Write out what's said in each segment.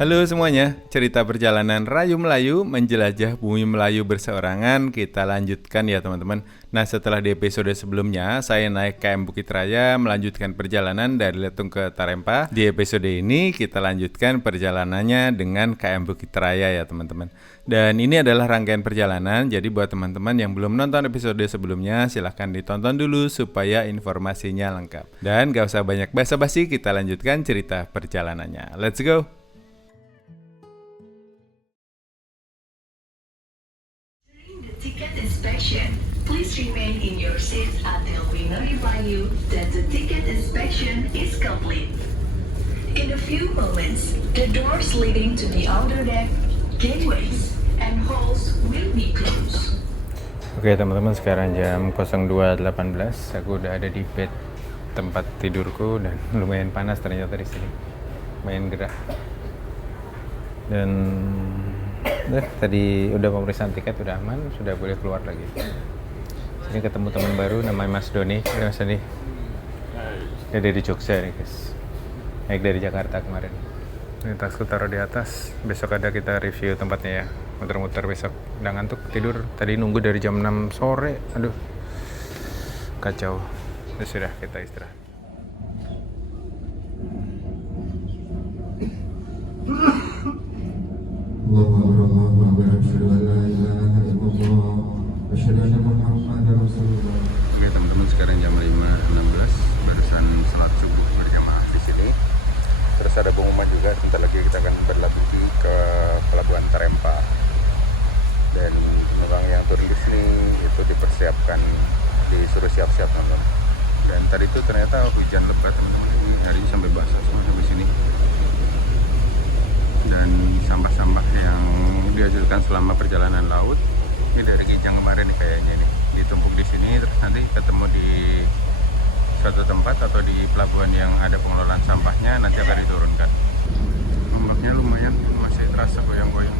Halo semuanya, cerita perjalanan Rayu Melayu menjelajah bumi Melayu berseorangan kita lanjutkan ya teman-teman. Nah setelah di episode sebelumnya saya naik KM Bukit Raya melanjutkan perjalanan dari Letung ke Tarempa. Di episode ini kita lanjutkan perjalanannya dengan KM Bukit Raya ya teman-teman. Dan ini adalah rangkaian perjalanan, jadi buat teman-teman yang belum nonton episode sebelumnya silahkan ditonton dulu supaya informasinya lengkap. Dan gak usah banyak basa-basi, kita lanjutkan cerita perjalanannya. Let's go! Ticket inspection. Please remain in your seats until we notify you that the ticket inspection is complete. In a few moments, the doors leading to the outer deck, gateways, and halls will be closed. Oke teman-teman, sekarang jam 02.18. Aku udah ada di bed tempat tidurku dan lumayan panas ternyata di sini. Lumayan gerah. Dan tadi udah pemeriksaan tiket, udah aman, sudah boleh keluar lagi. Sini ketemu teman baru namanya Mas Doni. Mas Doni. Dia dari Jogja nih guys. Naik dari Jakarta kemarin. Ini tasku taruh di atas. Besok ada kita review tempatnya ya. Muter-muter besok. Udah ngantuk tidur. Tadi nunggu dari jam 6 sore. Aduh. Kacau. Ya sudah, kita istirahat. Oke teman-teman, sekarang jam 5.16, barusan sholat subuh berjamaah di sini. Terus ada pengumuman juga, sebentar lagi kita akan berlabuh ke Pelabuhan Tarempa. Dan penumpang yang turun di sini itu dipersiapkan, disuruh siap-siap teman-teman. Dan tadi itu ternyata hujan lebat teman-teman, ini hari ini sampai basah semua sampai sini. Dan sampah-sampah yang dihasilkan selama perjalanan laut ini dari Kijang kemarin nih kayaknya nih ditumpuk di sini, terus nanti ketemu di suatu tempat atau di pelabuhan yang ada pengelolaan sampahnya, nanti akan diturunkan. Ombaknya lumayan, masih terasa goyang-goyang.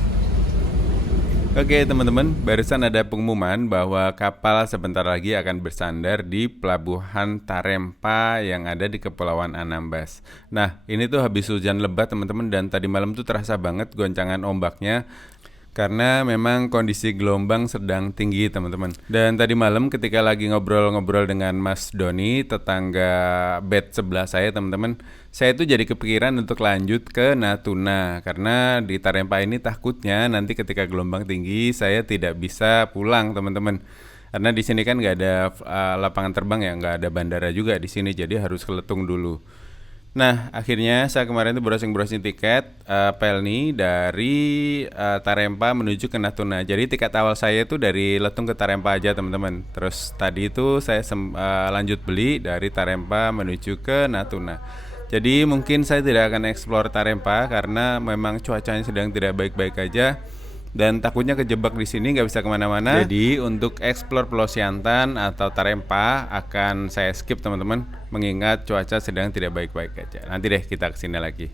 Oke teman-teman, barusan ada pengumuman bahwa kapal sebentar lagi akan bersandar di Pelabuhan Tarempa yang ada di Kepulauan Anambas. Nah ini tuh habis hujan lebat teman-teman, dan tadi malam tuh terasa banget goncangan ombaknya karena memang kondisi gelombang sedang tinggi teman-teman. Dan tadi malam ketika lagi ngobrol-ngobrol dengan Mas Doni, tetangga bed sebelah saya teman-teman, saya tuh jadi kepikiran untuk lanjut ke Natuna. Karena di Tarempa ini takutnya nanti ketika gelombang tinggi saya tidak bisa pulang teman-teman. Karena di sini kan nggak ada lapangan terbang ya, nggak ada bandara juga di sini, jadi harus ke Letung dulu. Nah, akhirnya saya kemarin tuh browsing tiket Pelni dari Tarempa menuju ke Natuna. Jadi tiket awal saya itu dari Letung ke Tarempa aja teman-teman. Terus tadi itu saya lanjut beli dari Tarempa menuju ke Natuna. Jadi mungkin saya tidak akan eksplor Tarempa karena memang cuacanya sedang tidak baik-baik aja. Dan takutnya kejebak di sini nggak bisa kemana-mana. Jadi untuk eksplor Pulau Siantan atau Tarempa akan saya skip teman-teman, mengingat cuaca sedang tidak baik-baik aja. Nanti deh kita kesini lagi.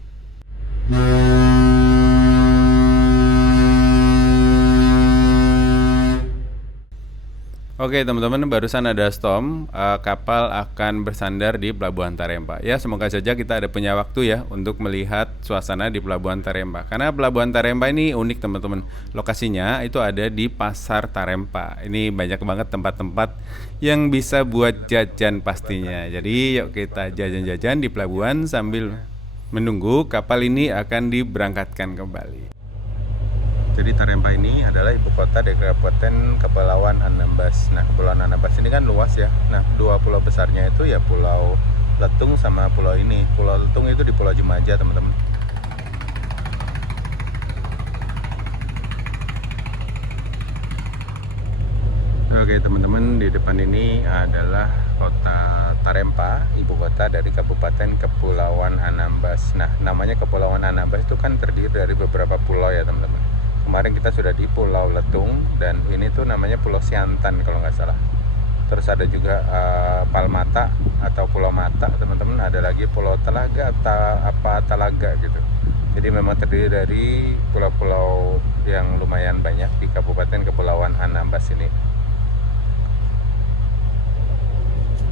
Oke teman-teman, barusan ada storm, kapal akan bersandar di Pelabuhan Tarempa. Ya semoga saja kita ada punya waktu ya untuk melihat suasana di Pelabuhan Tarempa. Karena Pelabuhan Tarempa ini unik teman-teman. Lokasinya itu ada di Pasar Tarempa. Ini banyak banget tempat-tempat yang bisa buat jajan pastinya. Jadi yuk kita jajan-jajan di pelabuhan sambil menunggu kapal ini akan diberangkatkan kembali. Jadi Tarempa ini adalah ibu kota dari Kabupaten Kepulauan Anambas. Nah, Kepulauan Anambas ini kan luas ya. Nah, dua pulau besarnya itu ya Pulau Letung sama pulau ini. Pulau Letung itu di Pulau Jemaja, teman-teman. Oke, teman-teman, di depan ini adalah kota Tarempa, ibu kota dari Kabupaten Kepulauan Anambas. Nah, namanya Kepulauan Anambas itu kan terdiri dari beberapa pulau ya, teman-teman. Kemarin kita sudah di Pulau Letung dan ini tuh namanya Pulau Siantan kalau nggak salah. Terus ada juga Palmata atau Pulau Mata teman-teman. Ada lagi Pulau Telaga atau Talaga gitu. Jadi memang terdiri dari pulau-pulau yang lumayan banyak di Kabupaten Kepulauan Anambas ini.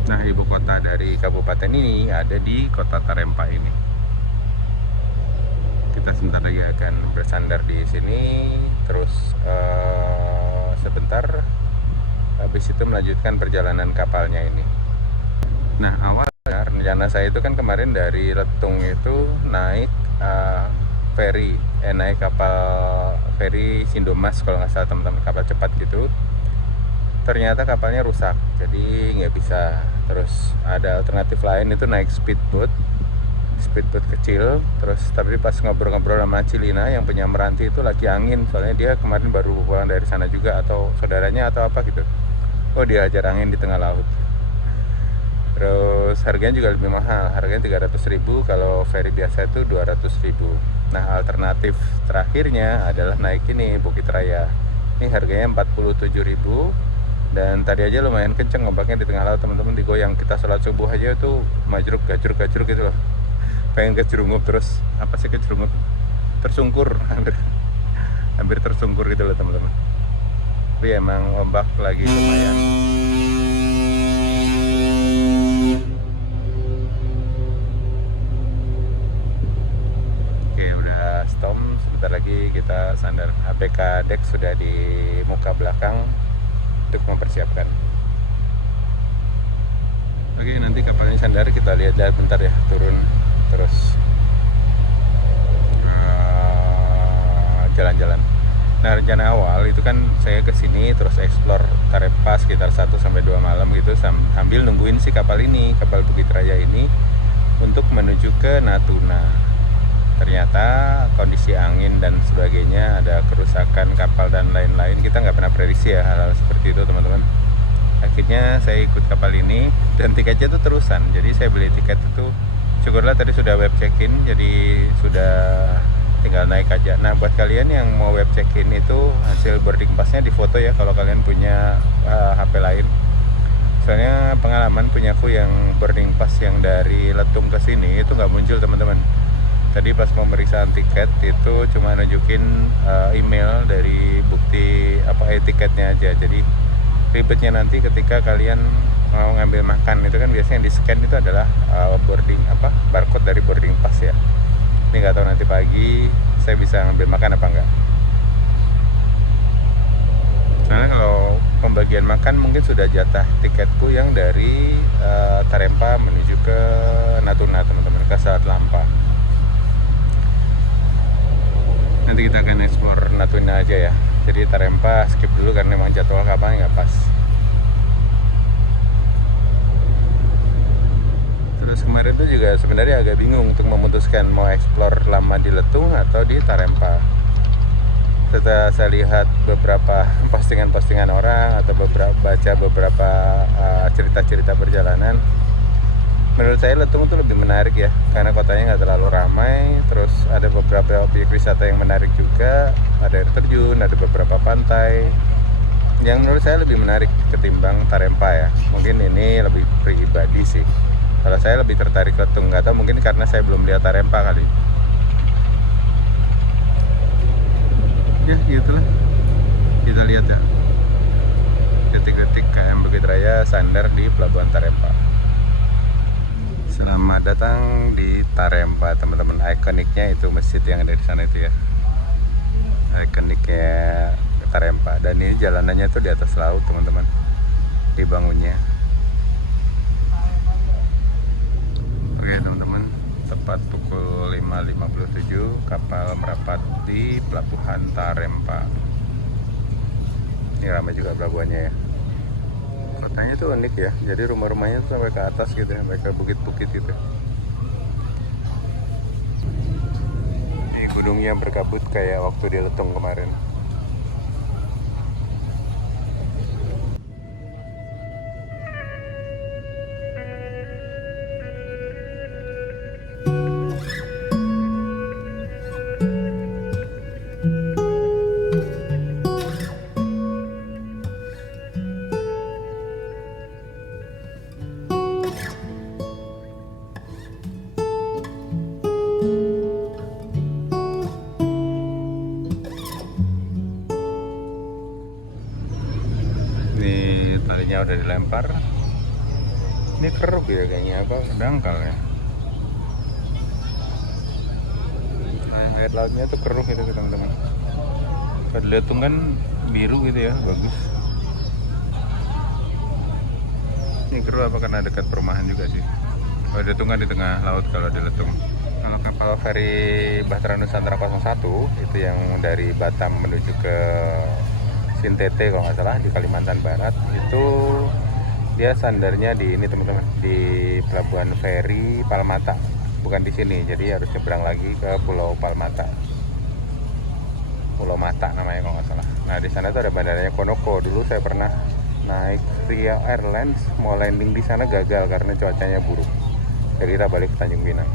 Nah ibu kota dari kabupaten ini ada di kota Tarempa ini. Kita sebentar lagi akan bersandar di sini, terus sebentar habis itu melanjutkan perjalanan kapalnya ini. Nah, awal rencana saya itu kan kemarin dari Letung itu naik ferry, naik kapal ferry Sindomas kalau nggak salah teman-teman, kapal cepat gitu. Ternyata kapalnya rusak, jadi nggak bisa. Terus ada alternatif lain itu naik speedboat kecil. Terus tapi pas ngobrol-ngobrol sama Cilina yang punya Meranti itu lagi angin, soalnya dia kemarin baru pulang dari sana juga, atau saudaranya atau apa gitu. Oh, dia ajar angin di tengah laut. Terus harganya juga lebih mahal, harganya 300.000, kalau ferry biasa itu 200.000. Nah, alternatif terakhirnya adalah naik ini Bukit Raya. Ini harganya 47.000, dan tadi aja lumayan kenceng ombaknya di tengah laut teman-teman, digoyang. Kita sholat subuh aja tuh majruk gajruk gitu loh, pengen kejerungup. Terus apa sih kejerungup, tersungkur, hampir tersungkur gitu loh teman-teman. Tapi emang ombak lagi lumayan. Oke, udah stop, sebentar lagi kita sandar. APK deck sudah di muka belakang untuk mempersiapkan. Oke, nanti kapalnya sandar, kita lihat bentar ya, turun terus jalan-jalan. Nah, rencana awal itu kan saya kesini terus explore Tarempa sekitar 1-2 malam gitu, sambil nungguin si kapal ini, kapal Bukit Raya ini untuk menuju ke Natuna. Ternyata kondisi angin dan sebagainya, ada kerusakan kapal dan lain-lain. Kita nggak pernah prediksi ya hal-hal seperti itu teman-teman. Akhirnya saya ikut kapal ini dan tiketnya itu terusan. Jadi saya beli tiket itu, syukurlah tadi sudah web check-in, jadi sudah tinggal naik aja. Nah, buat kalian yang mau web check-in itu hasil boarding pass-nya difoto ya kalau kalian punya HP lain. Soalnya pengalaman punyaku yang boarding pass yang dari Letung ke sini itu nggak muncul teman-teman. Tadi pas pemeriksaan tiket itu cuma nunjukin email dari bukti tiketnya aja. Jadi ribetnya nanti ketika kalian mau ngambil makan itu kan biasanya yang di scan itu adalah barcode dari boarding pass ya. Ini nggak tahu nanti pagi saya bisa ngambil makan apa enggak. Soalnya kalau pembagian makan mungkin sudah jatah tiketku yang dari Tarempa menuju ke Natuna teman-teman, ke Selat Lampa. Nanti kita akan explore Natuna aja ya. Jadi Tarempa skip dulu karena memang jadwal kapalnya nggak pas. Terus kemarin tuh juga sebenarnya agak bingung untuk memutuskan mau explore lama di Letung atau di Tarempa. Setelah saya lihat beberapa postingan-postingan orang atau baca beberapa cerita-cerita perjalanan, menurut saya Letung itu lebih menarik ya, karena kotanya nggak terlalu ramai. Terus ada beberapa objek wisata yang menarik juga, ada air terjun, ada beberapa pantai yang menurut saya lebih menarik ketimbang Tarempa ya. Mungkin ini lebih pribadi sih, kalau saya lebih tertarik Letung, nggak tahu mungkin karena saya belum lihat Tarempa kali. Ya gitulah, kita lihat ya detik-detik KM Bukit Raya sandar di Pelabuhan Tarempa. Selamat datang di Tarempa teman-teman. Ikoniknya itu masjid yang ada di sana itu ya, ikoniknya Tarempa. Dan ini jalanannya tuh di atas laut teman-teman, dibangunnya. Oke teman-teman, tepat pukul 5.57 kapal merapat di Pelabuhan Tarempa. Ini ramai juga pelabuhannya ya. Kotanya tuh unik ya, jadi rumah-rumahnya tuh sampai ke atas gitu, sampai ke bukit-bukit gitu. Ini gunungnya berkabut kayak waktu di Letung kemarin. Talinya udah dilempar. Ini keruk ya kayaknya, apa dangkal ya. air lautnya tuh keruh gitu teman-teman. Kalau dilihat tuh kan biru gitu ya, bagus. Ini keruh apa karena dekat perumahan juga sih. Kalau Letung kan di tengah laut kalau di Letung. Kalau kapal feri Bahtera Nusantara 01 itu yang dari Batam menuju ke Sintete kalau nggak salah di Kalimantan Barat, itu dia sandarnya di ini teman-teman, di pelabuhan feri Palmata, bukan di sini. Jadi harus nyebrang lagi ke Pulau Palmata, Pulau Mata namanya kalau nggak salah. Nah di sana tuh ada bandaranya Konoko. Dulu saya pernah naik Ria Airlines, mau landing di sana gagal karena cuacanya buruk. Jadi kita balik ke Tanjung Pinang.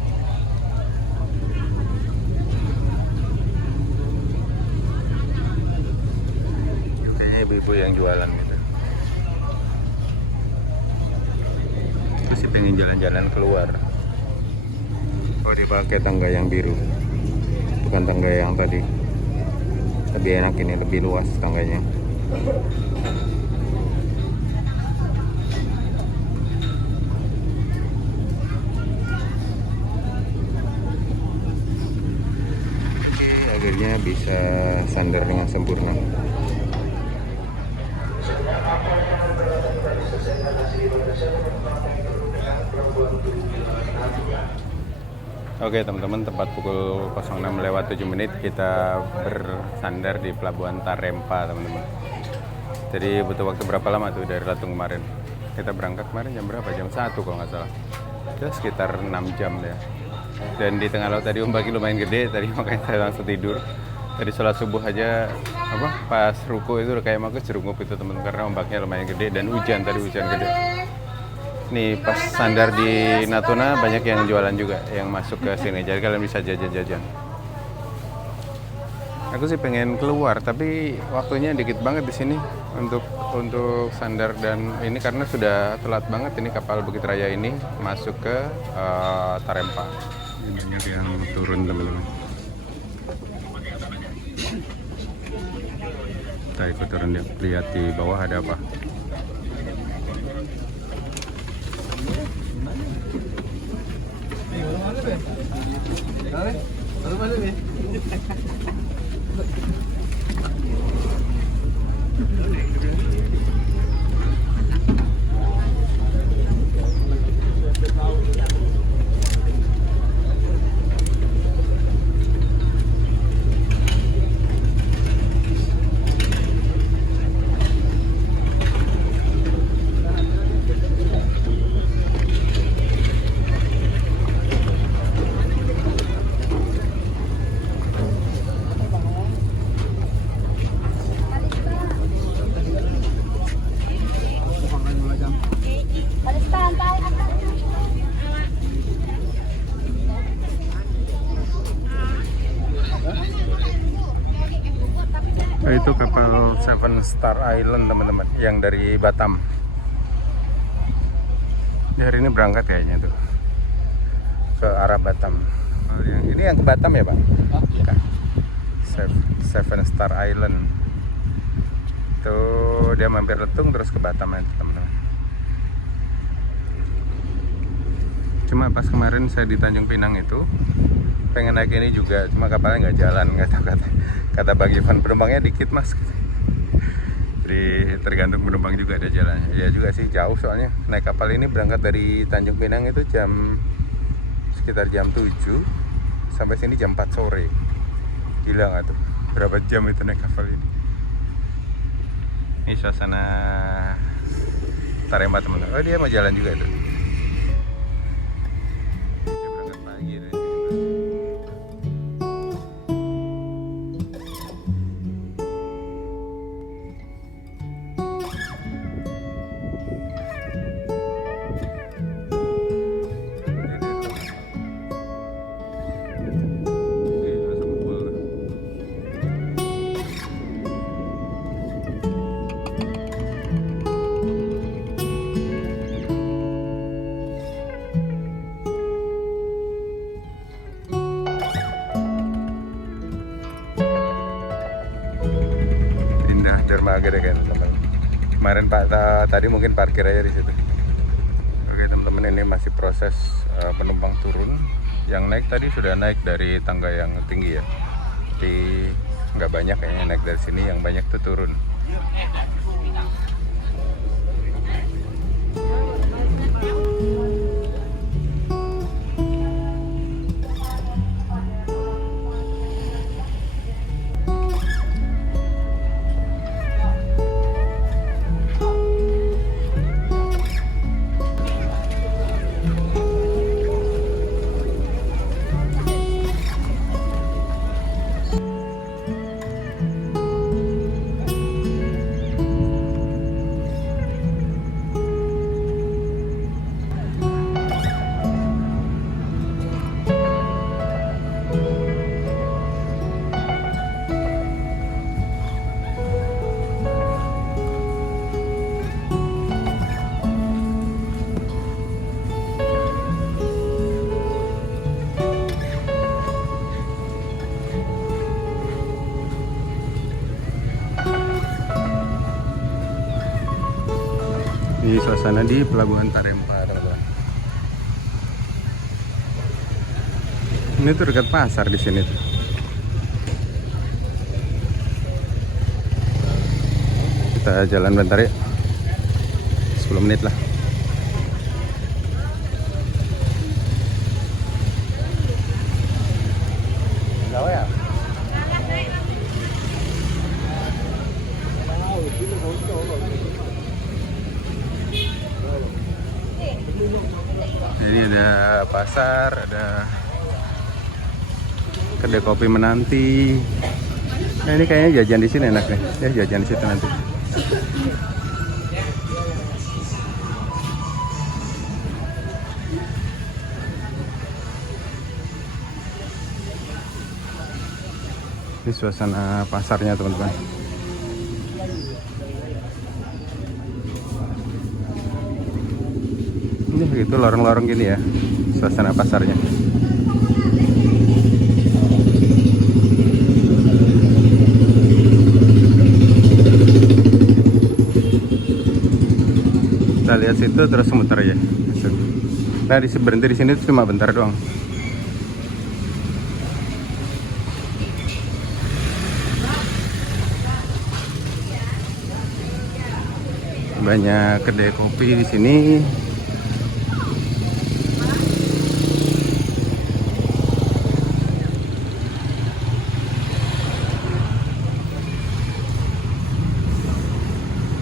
Kayaknya ibu-ibu yang jualan gitu. Terus sih pengen jalan-jalan keluar. Oh dia pakai tangga yang biru, bukan tangga yang tadi. Lebih enak ini, lebih luas tangganya. Akhirnya bisa sandar dengan sempurna. Oke teman-teman, tepat pukul 06:07 kita bersandar di Pelabuhan Tarempa teman-teman. Jadi butuh waktu berapa lama tuh dari Latung kemarin? Kita berangkat kemarin jam berapa? Jam 1 kalau nggak salah. Itu sekitar 6 jam ya. Dan di tengah laut tadi ombaknya lumayan gede, tadi makanya saya langsung tidur. Tadi sholat subuh aja pas ruku itu udah kayak mau jerungup itu teman-teman, karena ombaknya lumayan gede dan hujan gede. Nih pas sandar di Natuna banyak yang jualan juga yang masuk ke sini, jadi kalian bisa jajan-jajan. Aku sih pengen keluar tapi waktunya dikit banget di sini untuk sandar, dan ini karena sudah telat banget ini kapal Bukit Raya ini masuk ke Tarempa. Ini banyak yang turun teman-teman. Kita ikut turun lihat di bawah ada apa. Itu kapal Seven Star Island teman-teman, yang dari Batam. Hari ini berangkat kayaknya tuh ke arah Batam. Ini yang ke Batam ya Pak? Iya. Seven Star Island. Tuh dia mampir Letung terus ke Batam ya teman-teman. Cuma pas kemarin saya di Tanjung Pinang itu pengen naik ini juga, cuma kapalnya nggak jalan, nggak tahu kata Bang Ivan penumpangnya dikit mas. Jadi tergantung penumpang juga ada jalannya. Ya juga sih jauh soalnya naik kapal ini, berangkat dari Tanjung Pinang itu sekitar jam 7 sampai sini jam 4 sore. Gila nggak tuh? Berapa jam itu naik kapal ini? Ini suasana Tarempa teman-teman. Oh dia mau jalan juga itu. Dia berangkat pagi dari sini. Dermaga deh kan teman-teman. Kemarin Pak tadi mungkin parkir aja di situ. Oke teman-teman, ini masih proses penumpang turun Yang naik tadi sudah naik dari tangga yang tinggi ya. Jadi nggak banyak kayaknya naik dari sini, yang banyak tuh turun. Ini suasana di Pelabuhan Tarempa, teman-teman. Ini tuh dekat pasar di sini tuh. Kita jalan bentar ya. 10 menit lah. Ya? Jadi ada pasar, ada kedai kopi menanti. Nah ini kayaknya jajan di sini enak nih, ya jajan di situ nanti. Ini suasana pasarnya teman-teman. Ini begitu lorong-lorong gini ya, suasana pasarnya. Kita lihat situ terus muter ya. Nah berhenti di sini cuma bentar doang. Banyak kedai kopi di sini.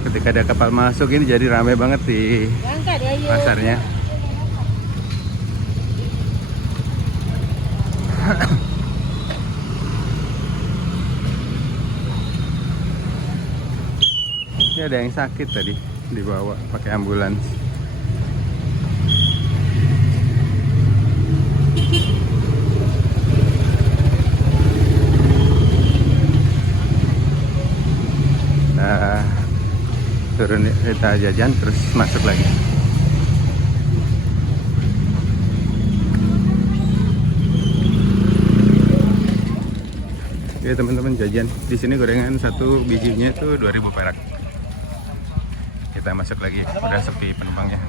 Ketika ada kapal masuk ini jadi ramai banget di pasarnya. Ini ada yang sakit tadi, dibawa pakai ambulans. Nah, turun kita jajan terus masuk lagi. Oke teman-teman, jajan di sini gorengan satu bijinya itu 2.000 perak. Kita masuk lagi, udah sepi penumpangnya.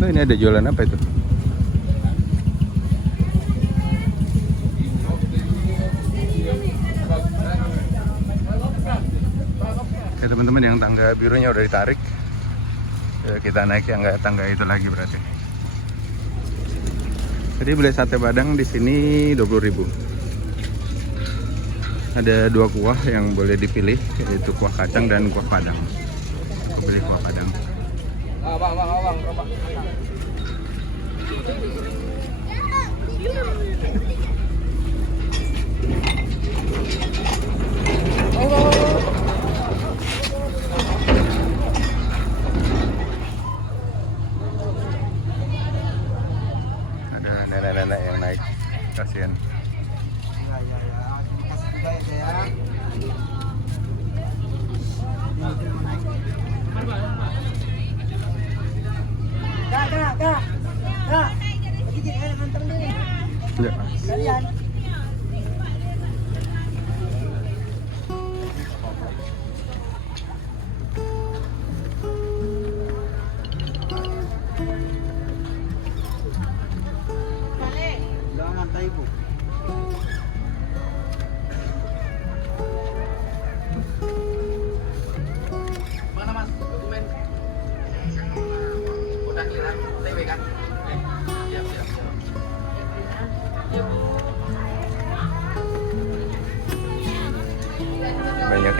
Nah, ini ada jualan apa itu? Oke teman-teman, yang tangga birunya udah ditarik. Ya, kita naik yang nggak tangga itu lagi berarti. Jadi beli sate Padang di sini 20.000. Ada 2 kuah yang boleh dipilih, yaitu kuah kacang dan kuah Padang. Aku pilih kuah Padang. Ada nenek-nenek yang naik, kasihan. Kak. Ya. Kalian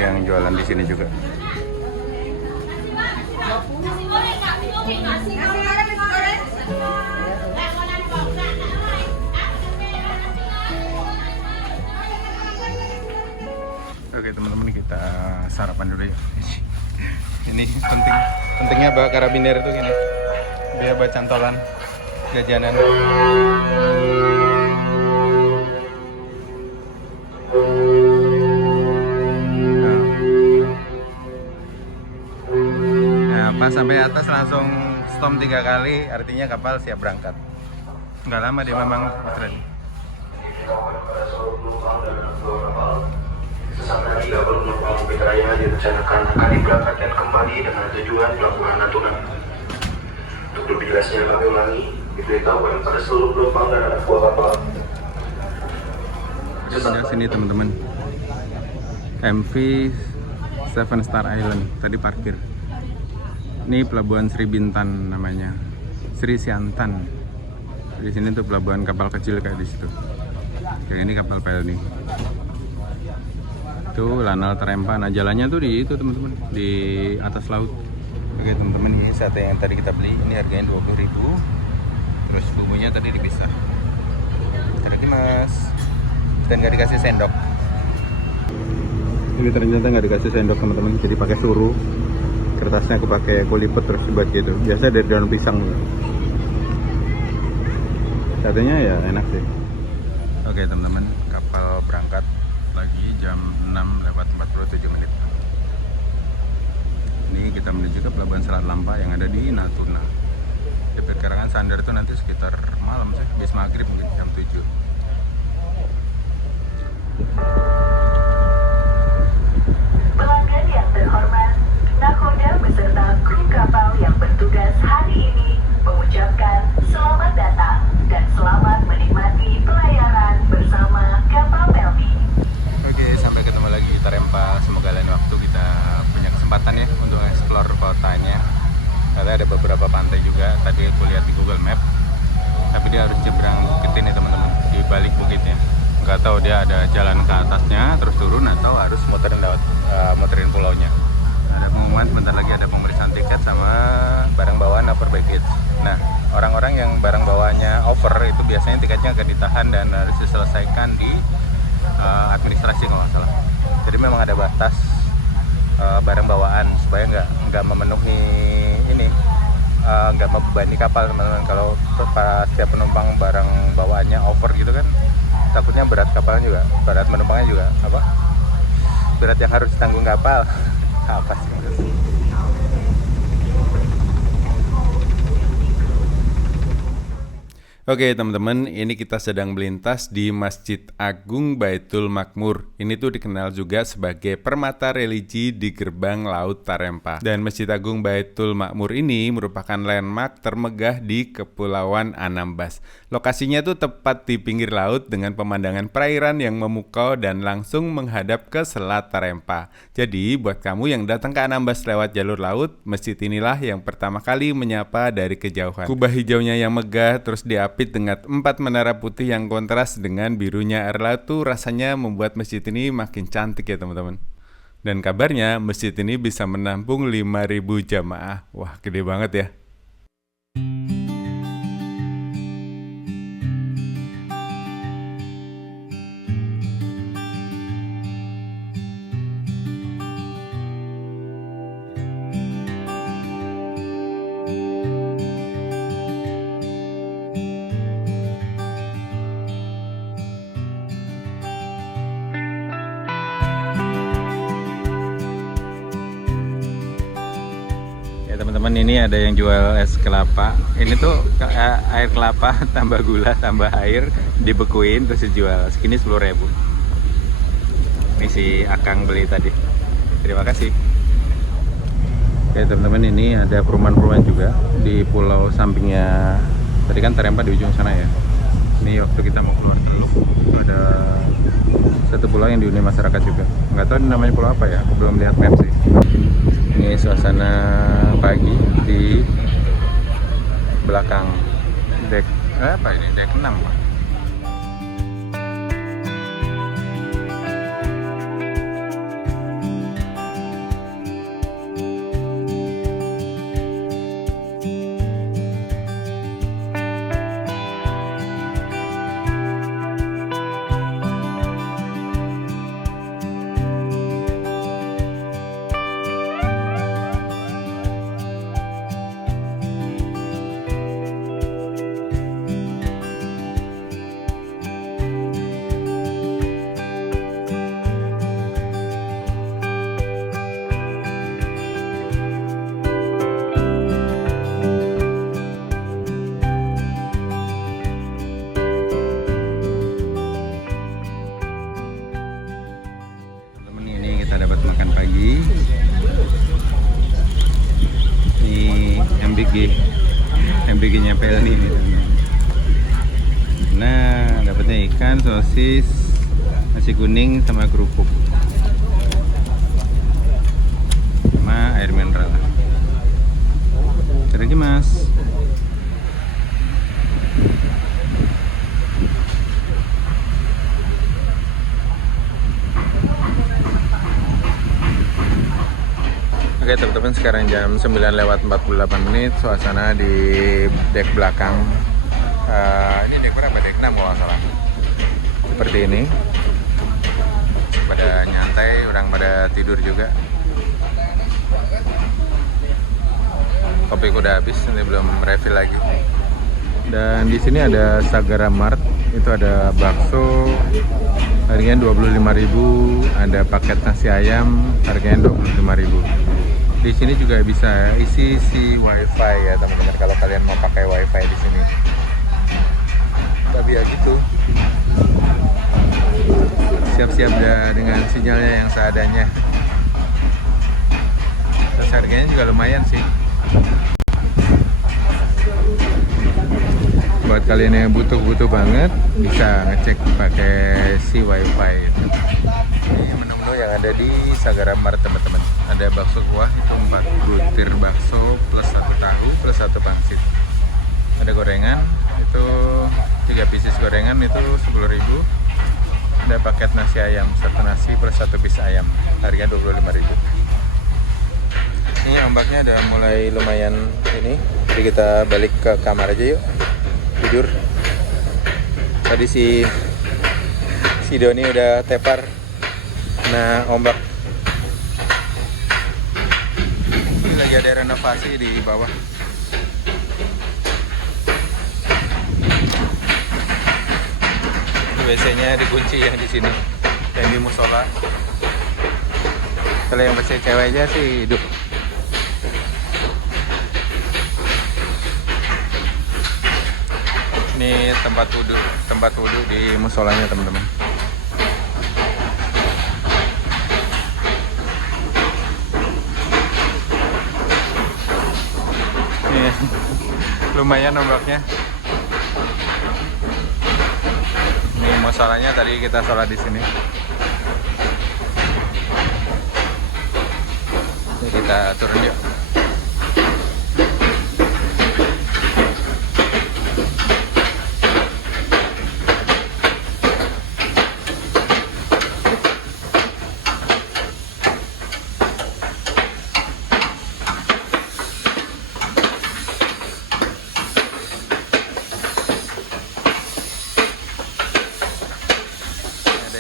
yang jualan di sini juga. Oke teman-teman, kita sarapan dulu ya. Ini pentingnya bawa karabiner itu gini, biar buat cantolan jajanan. Nah, pas sampai atas langsung stom 3 kali, artinya kapal siap berangkat. Nggak lama dia memang tren. Sesaat lagi kapal penumpang Bukit Raya direncanakan akan diberangkatkan kembali dengan tujuan Pelabuhan Natuna. Untuk lebih jelasnya kami ulangi, diberitahukan pada seluruh penumpang dan anak buah kapal. Sebelah sini teman-teman, MV Seven Star Island tadi parkir. Ini pelabuhan Sri Bintan namanya, Sri Siantan. Di sini tuh pelabuhan kapal kecil kayak di situ. Kayak ini kapal Pelni. Itu Lanal Tarempa. Nah jalannya tuh di itu teman-teman, di atas laut. Oke teman-teman, ini sate yang tadi kita beli, ini harganya 20.000. Terus bumbunya tadi dipisah. Terima mas. Dan nggak dikasih sendok. Ini ternyata nggak dikasih sendok teman-teman, jadi pakai suruh. Kertasnya aku pakai kulipet terus buat gitu. Biasa dari daun pisang. Satenya ya enak sih. Oke teman-teman, kapal berangkat lagi jam 6:47. Ini kita menuju ke pelabuhan Selat Lampa yang ada di Natuna. Diperkirakan sandar itu nanti sekitar malam sih, habis maghrib mungkin jam 7. Pelanggan yang terhormat, nakoda beserta kru kapal yang bertugas hari ini mengucapkan selamat datang dan selamat menikmati pelayaran bersama kapal Pelni. Oke, sampai ketemu lagi di Tarempa. Semoga lain waktu kita punya kesempatan ya untuk explore kotanya. Karena ada beberapa pantai juga. Tadi aku lihat di Google Map. Tapi dia harus nyebrang bukit ini teman-teman, di balik bukitnya. Nggak tahu dia ada jalan ke atasnya terus turun atau harus muterin pulaunya. Ada pengumuman sebentar lagi, ada pemeriksaan tiket sama barang bawaan over baggage. Nah, orang-orang yang barang bawaannya over itu biasanya tiketnya akan ditahan dan harus diselesaikan di administrasi kalau nggak salah. Jadi memang ada batas barang bawaan supaya nggak memenuhi ini, nggak membebani kapal teman-teman. Kalau setiap penumpang barang bawaannya over gitu kan, takutnya berat kapalnya juga, berat penumpangnya juga apa? Berat yang harus ditanggung kapal. Apa sih maksudnya? Oke teman-teman, ini kita sedang melintas di Masjid Agung Baitul Makmur. Ini tuh dikenal juga sebagai permata religi di gerbang laut Tarempa. Dan Masjid Agung Baitul Makmur ini merupakan landmark termegah di Kepulauan Anambas. Lokasinya tuh tepat di pinggir laut dengan pemandangan perairan yang memukau dan langsung menghadap ke Selat Tarempa. Jadi buat kamu yang datang ke Anambas lewat jalur laut, masjid inilah yang pertama kali menyapa dari kejauhan. Kubah hijaunya yang megah terus diapit dengan 4 menara putih yang kontras dengan birunya air laut tuh rasanya membuat masjid ini makin cantik ya teman-teman. Dan kabarnya masjid ini bisa menampung 5.000 jamaah. Wah, gede banget ya. Teman-teman, ini ada yang jual es kelapa. Ini tuh air kelapa tambah gula tambah air dibekuin terus dijual. Segini 10.000. Ini si Akang beli tadi. Terima kasih. Oke teman-teman, ini ada perumahan-perumahan juga di pulau sampingnya. Tadi kan Tarempa di ujung sana ya. Ini waktu kita mau keluar Teluk, ada satu pulau yang dihuni masyarakat juga. Nggak tahu namanya pulau apa ya, aku belum lihat map sih. Ini suasana pagi di belakang dek apa ini, dek 6 Pak. kita dapat makan pagi. Ini MBG-nya Pelni nih. Nah, dapatnya ikan, sosis, nasi kuning sama kerupuk. Sama air mineral. Terima Mas. Oke teman-teman, sekarang jam 9:48, suasana di dek belakang. Ini dek berapa? Dek 6 kalau nggak salah. Seperti ini. Pada nyantai, orang pada tidur juga. Kopiku udah habis, nanti belum refill lagi. Dan di sini ada Sagara Mart, itu ada bakso, harganya 25.000, ada paket nasi ayam, harganya 25.000. Di sini juga bisa isi wifi ya teman-teman, kalau kalian mau pakai wifi di sini. Tapi ya gitu, siap-siap dengan sinyalnya yang seadanya. Terus harganya juga lumayan sih. Buat kalian yang butuh banget, bisa ngecek pakai si wifi. Ini menu-menu yang ada di Sagara Mart teman-teman. Ada bakso kuah itu 4 butir bakso plus 1 tahu plus 1 pangsit. Ada gorengan itu 3 pieces gorengan itu 10.000. Ada paket nasi ayam 1 nasi plus 1 piece ayam, harganya 25.000. Ini ombaknya udah mulai lumayan ini, jadi kita balik ke kamar aja yuk, tidur. Tadi si Doni udah tepar, nah ombak. Ini lagi ada renovasi di bawah. WC-nya dikunci yang di sini, yang di musola. Kalau yang WC cewek aja sih hidup. Ini tempat wudhu di musolanya teman-teman. Nih, lumayan ombaknya. Ini musolanya, tadi kita sholat di sini. Ini kita turun yuk.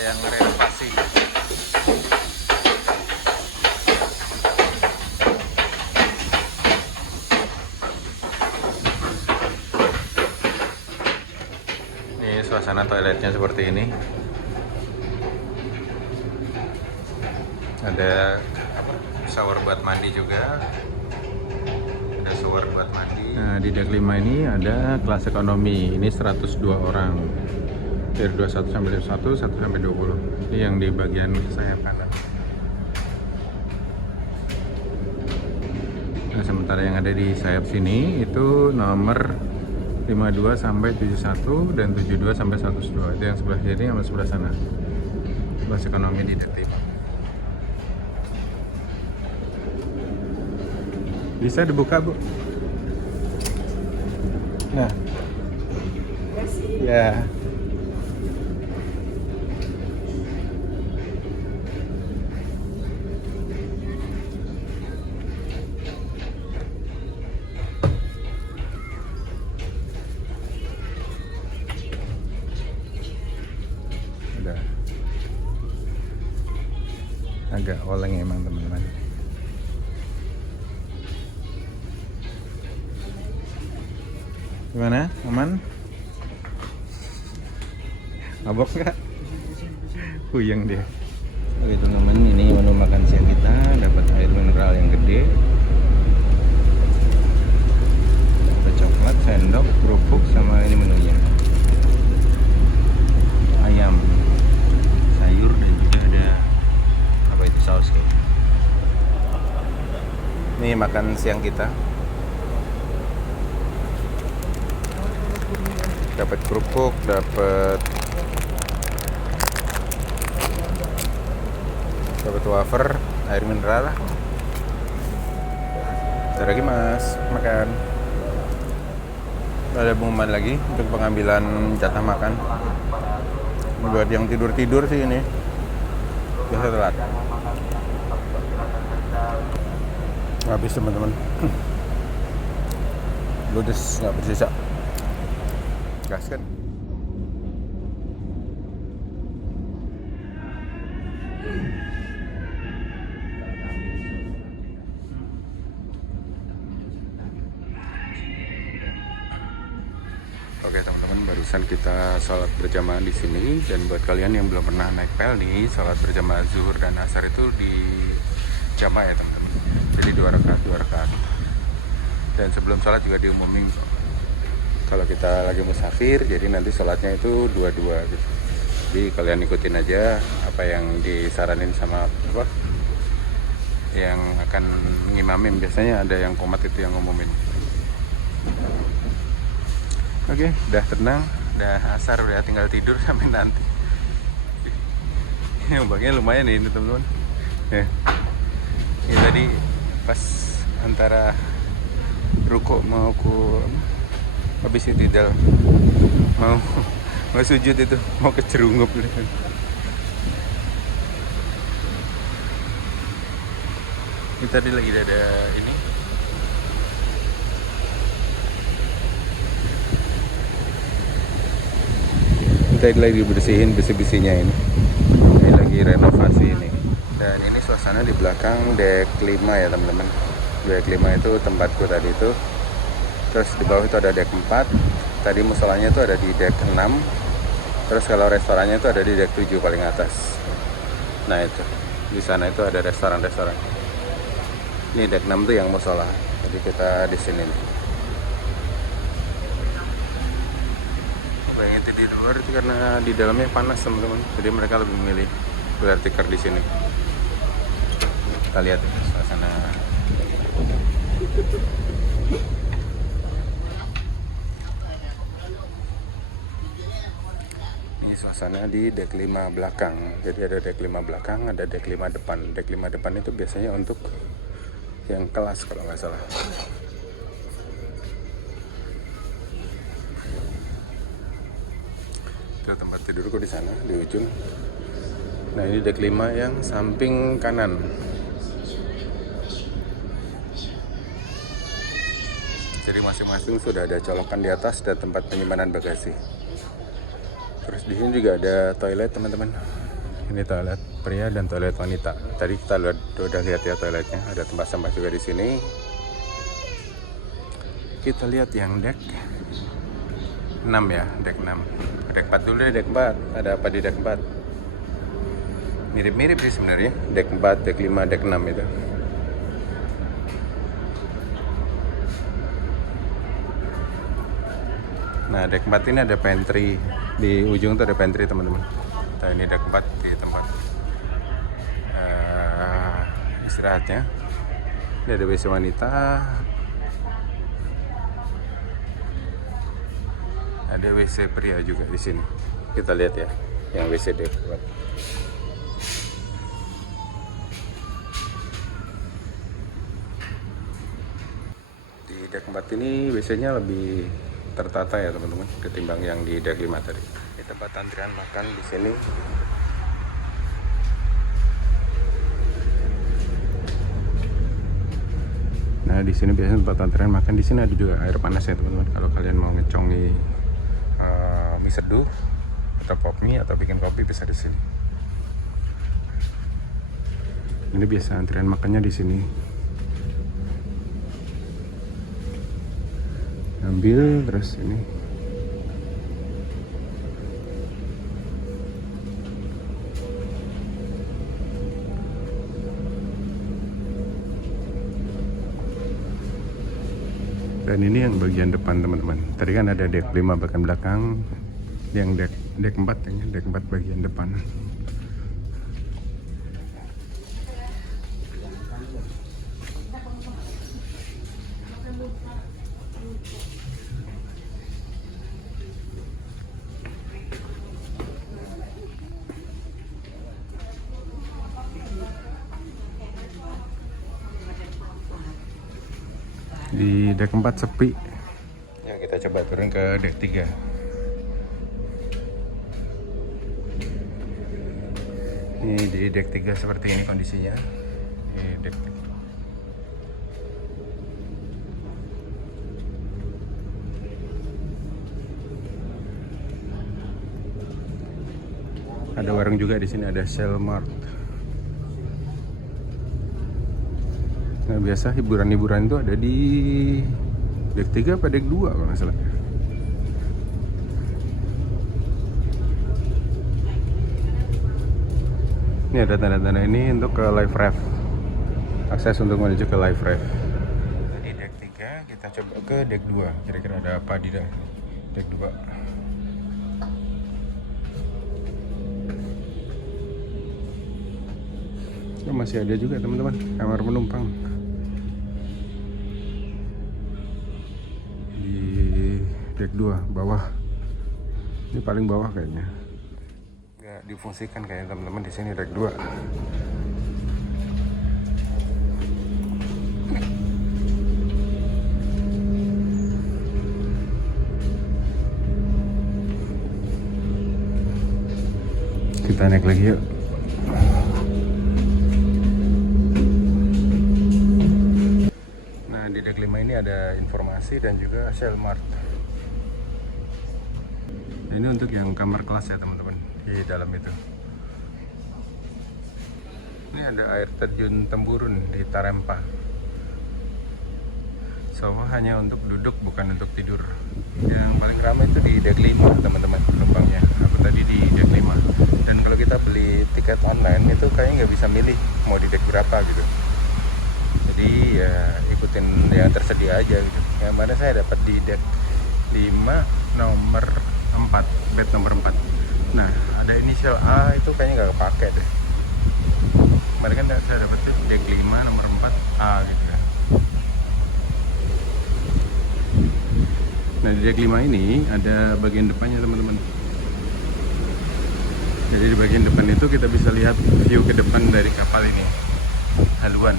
Yang renovasi. Ini suasana toiletnya seperti ini. Ada shower buat mandi juga. Ada shower buat mandi. Nah, di deck 5 ini ada kelas ekonomi. Ini 102 orang. Dari 21 sampai 21, 1 sampai 20. Ini yang di bagian sayap kanan. Nah, sementara yang ada di sayap sini itu nomor 52 sampai 71 dan 72 sampai 102. Itu yang sebelah sini sama sebelah sana. Kelas ekonomi di detik. Bisa dibuka, Bu? Nah. Ya. Agak oleng emang teman-teman. Gimana? Aman? Mabok nggak? Puyeng dia. Oke teman-teman, ini menu makan siang kita. Dapat air mineral yang gede, ada coklat, sendok, kerupuk, sama ini menunya ayam, sayur, dan juga ada apa itu, saus makan siang kita. Dapat kerupuk, dapat wafer, air mineral. Ada lagi mas, makan. Ada pengumuman lagi untuk pengambilan jatah makan. Buat yang tidur sih ini biasa telat. Habis teman-teman. Ludes nggak bersisa. Gaskan. Oke teman-teman, barusan kita sholat berjamaah di sini, dan buat kalian yang belum pernah naik PL nih, sholat berjamaah zuhur dan asar itu di jamaah ya teman-teman. Jadi 2 rakaat. Dan sebelum sholat juga diumumin kalau kita lagi musafir, jadi nanti sholatnya itu 2-2 gitu. Jadi kalian ikutin aja apa yang disaranin sama apa yang akan ngimamin. Biasanya ada yang komat itu yang ngumumin. Oke, udah tenang, udah asar, udah tinggal tidur sampai nanti. Yang bagnya lumayan nih ini teman-teman. Ya. Ini tadi pas antara ruko mau habis itidal mau sujud itu mau kecerungup gitu. Ini tadi lagi ada ini. Tadi lagi bersihin besi-besinya ini lagi renovasi ini. Dan ini suasana di belakang dek 5 ya teman-teman. Dek 5 itu tempatku tadi itu. Terus di bawah itu ada dek 4. Tadi musolanya itu ada di dek 6. Terus kalau restorannya itu ada di dek 7 paling atas. Nah itu di sana itu ada restoran-restoran. Ini dek 6 tuh yang musola. Jadi kita di sini nih. Bayangin di luar itu karena di dalamnya panas teman-teman, jadi mereka lebih memilih gelar tikar di sini. Kita lihat suasana. Ini suasana di dek 5 belakang. Jadi ada dek 5 belakang, ada dek 5 depan. Dek 5 depan itu biasanya untuk yang kelas kalau nggak salah. Tempat tidurku di sana di ujung. Nah ini dek 5 yang samping kanan. Jadi masing-masing sudah ada colokan di atas dan tempat penyimpanan bagasi. Terus di sini juga ada toilet teman-teman. Ini toilet pria dan toilet wanita. Tadi kita udah lihat ya toiletnya. Ada tempat sampah juga di sini. Kita lihat yang dek 6 ya, dek 6. Dek 4 dulu ya, dek 4. Ada apa di dek 4? Mirip-mirip sih sebenarnya. Dek 4, dek 5, dek 6 itu. Nah, dek 4 ini ada pantry. Di ujung tuh ada pantry, teman-teman. Nah, ini dek 4 di tempat istirahatnya. Ini ada WC wanita. Ada WC pria juga di sini. Kita lihat ya, yang WC dek 4. Di dek 4 ini WC-nya lebih tertata ya teman-teman, ketimbang yang di dek 5 tadi. Di tempat antrian makan di sini. Nah di sini biasanya tempat antrian makan. Di sini ada juga air panas ya teman-teman. Kalau kalian mau ngecongi mie seduh atau pop mie atau bikin kopi bisa di sini. Ini biasa antrian makannya di sini. Ambil terus ini. Dan ini yang bagian depan teman-teman. Tadi kan ada dek 5 bagian belakang. Yang dek 4 ya, dek 4 bagian depan. Di deck 4 sepi. Ya kita coba turun ke deck 3. Ini di deck 3 seperti ini kondisinya. Di deck 3. Ada warung juga di sini, ada Shellmart. Nah, biasa hiburan-hiburan itu ada di deck 3 apa deck 2 kalau nggak salah. Ini ada tanda-tanda ini untuk ke Live Ref. Akses untuk menuju ke Live Ref. Di deck 3 kita coba ke deck 2. Kira-kira ada apa di deck 2. Oh, masih ada juga teman-teman kamar penumpang di deck 2 bawah. Ini paling bawah kayaknya. Nggak difungsikan kayaknya teman-teman di sini deck 2. Kita naik lagi yuk. Di deck 5 ini ada informasi dan juga Shellmart. Nah, ini untuk yang kamar kelas ya teman-teman, di dalam itu. Ini ada air terjun Temburun di Tarempa. So hanya untuk duduk bukan untuk tidur. Yang paling ramai itu di deck 5 teman-teman penumpangnya. Aku tadi di deck 5. Dan kalau kita beli tiket online itu kayaknya nggak bisa milih mau di deck berapa gitu. Jadi ya ikutin yang tersedia aja gitu. Yang mana saya dapat di deck 5 nomor 4, bed nomor 4. Nah, ada inisial A itu kayaknya nggak kepake deh. Kemarin kan saya dapat di deck 5 nomor 4 A gitu kan. Nah, di deck 5 ini ada bagian depannya teman-teman. Jadi di bagian depan itu kita bisa lihat view ke depan dari kapal ini. Haluan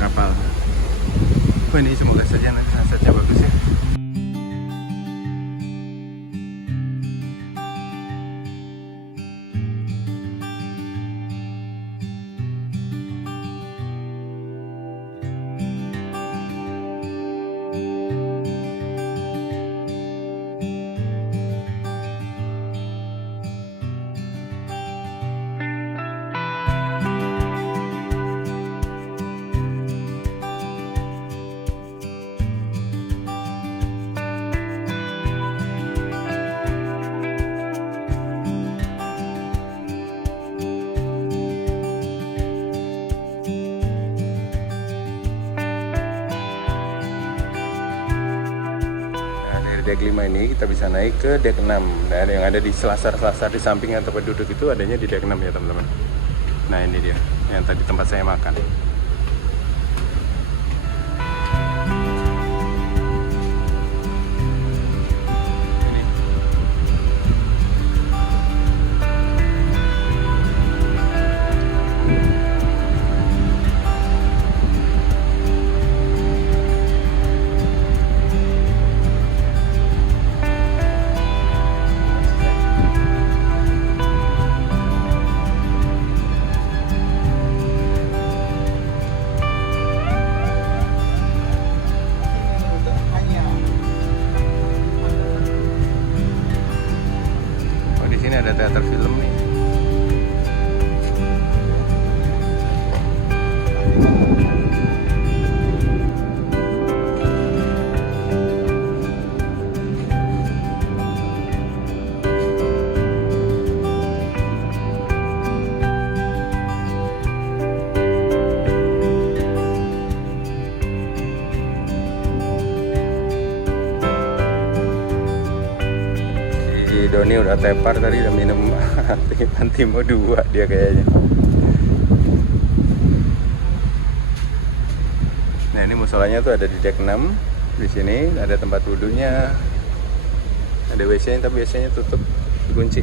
kapal. Oh, ini semoga saja nanti sunsetnya bagus ya. Deck 5 ini kita bisa naik ke deck 6. Nah, yang ada di selasar-selasar di samping tempat duduk itu adanya di deck 6 ya teman-teman. Nah, ini dia yang tadi tempat saya makan. Ini ada teater film nih. Doni udah tepar tadi, udah minum Antimo 2 dia kayaknya. Nah, ini musolanya tuh ada di deck 6. Di sini ada tempat duduknya, ada WC-nya, tapi WC-nya tutup, dikunci.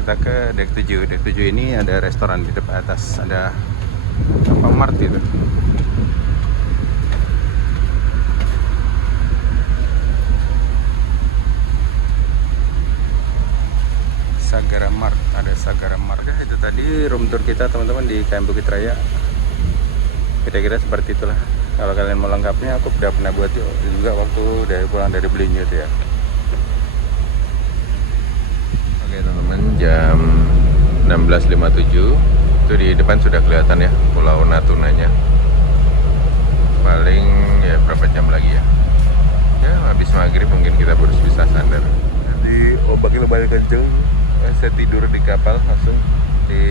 Kita ke deck 7. Deck 7 ini ada restoran di depan atas, ada Alfamart gitu. Sagara Mart, ada Sagara Mart ya. Itu tadi room tour kita teman-teman di KM Bukit Raya. Kira-kira seperti itulah. Kalau kalian mau lengkapnya, aku udah pernah buat juga waktu dari pulang dari Belinyu itu ya. Oke teman-teman, jam 16.57 itu di depan sudah kelihatan ya Pulau Natunanya. Paling ya berapa jam lagi ya? Ya habis maghrib mungkin kita baru bisa sandar. Jadi ombaknya lumayan kenceng. Saya tidur di kapal langsung di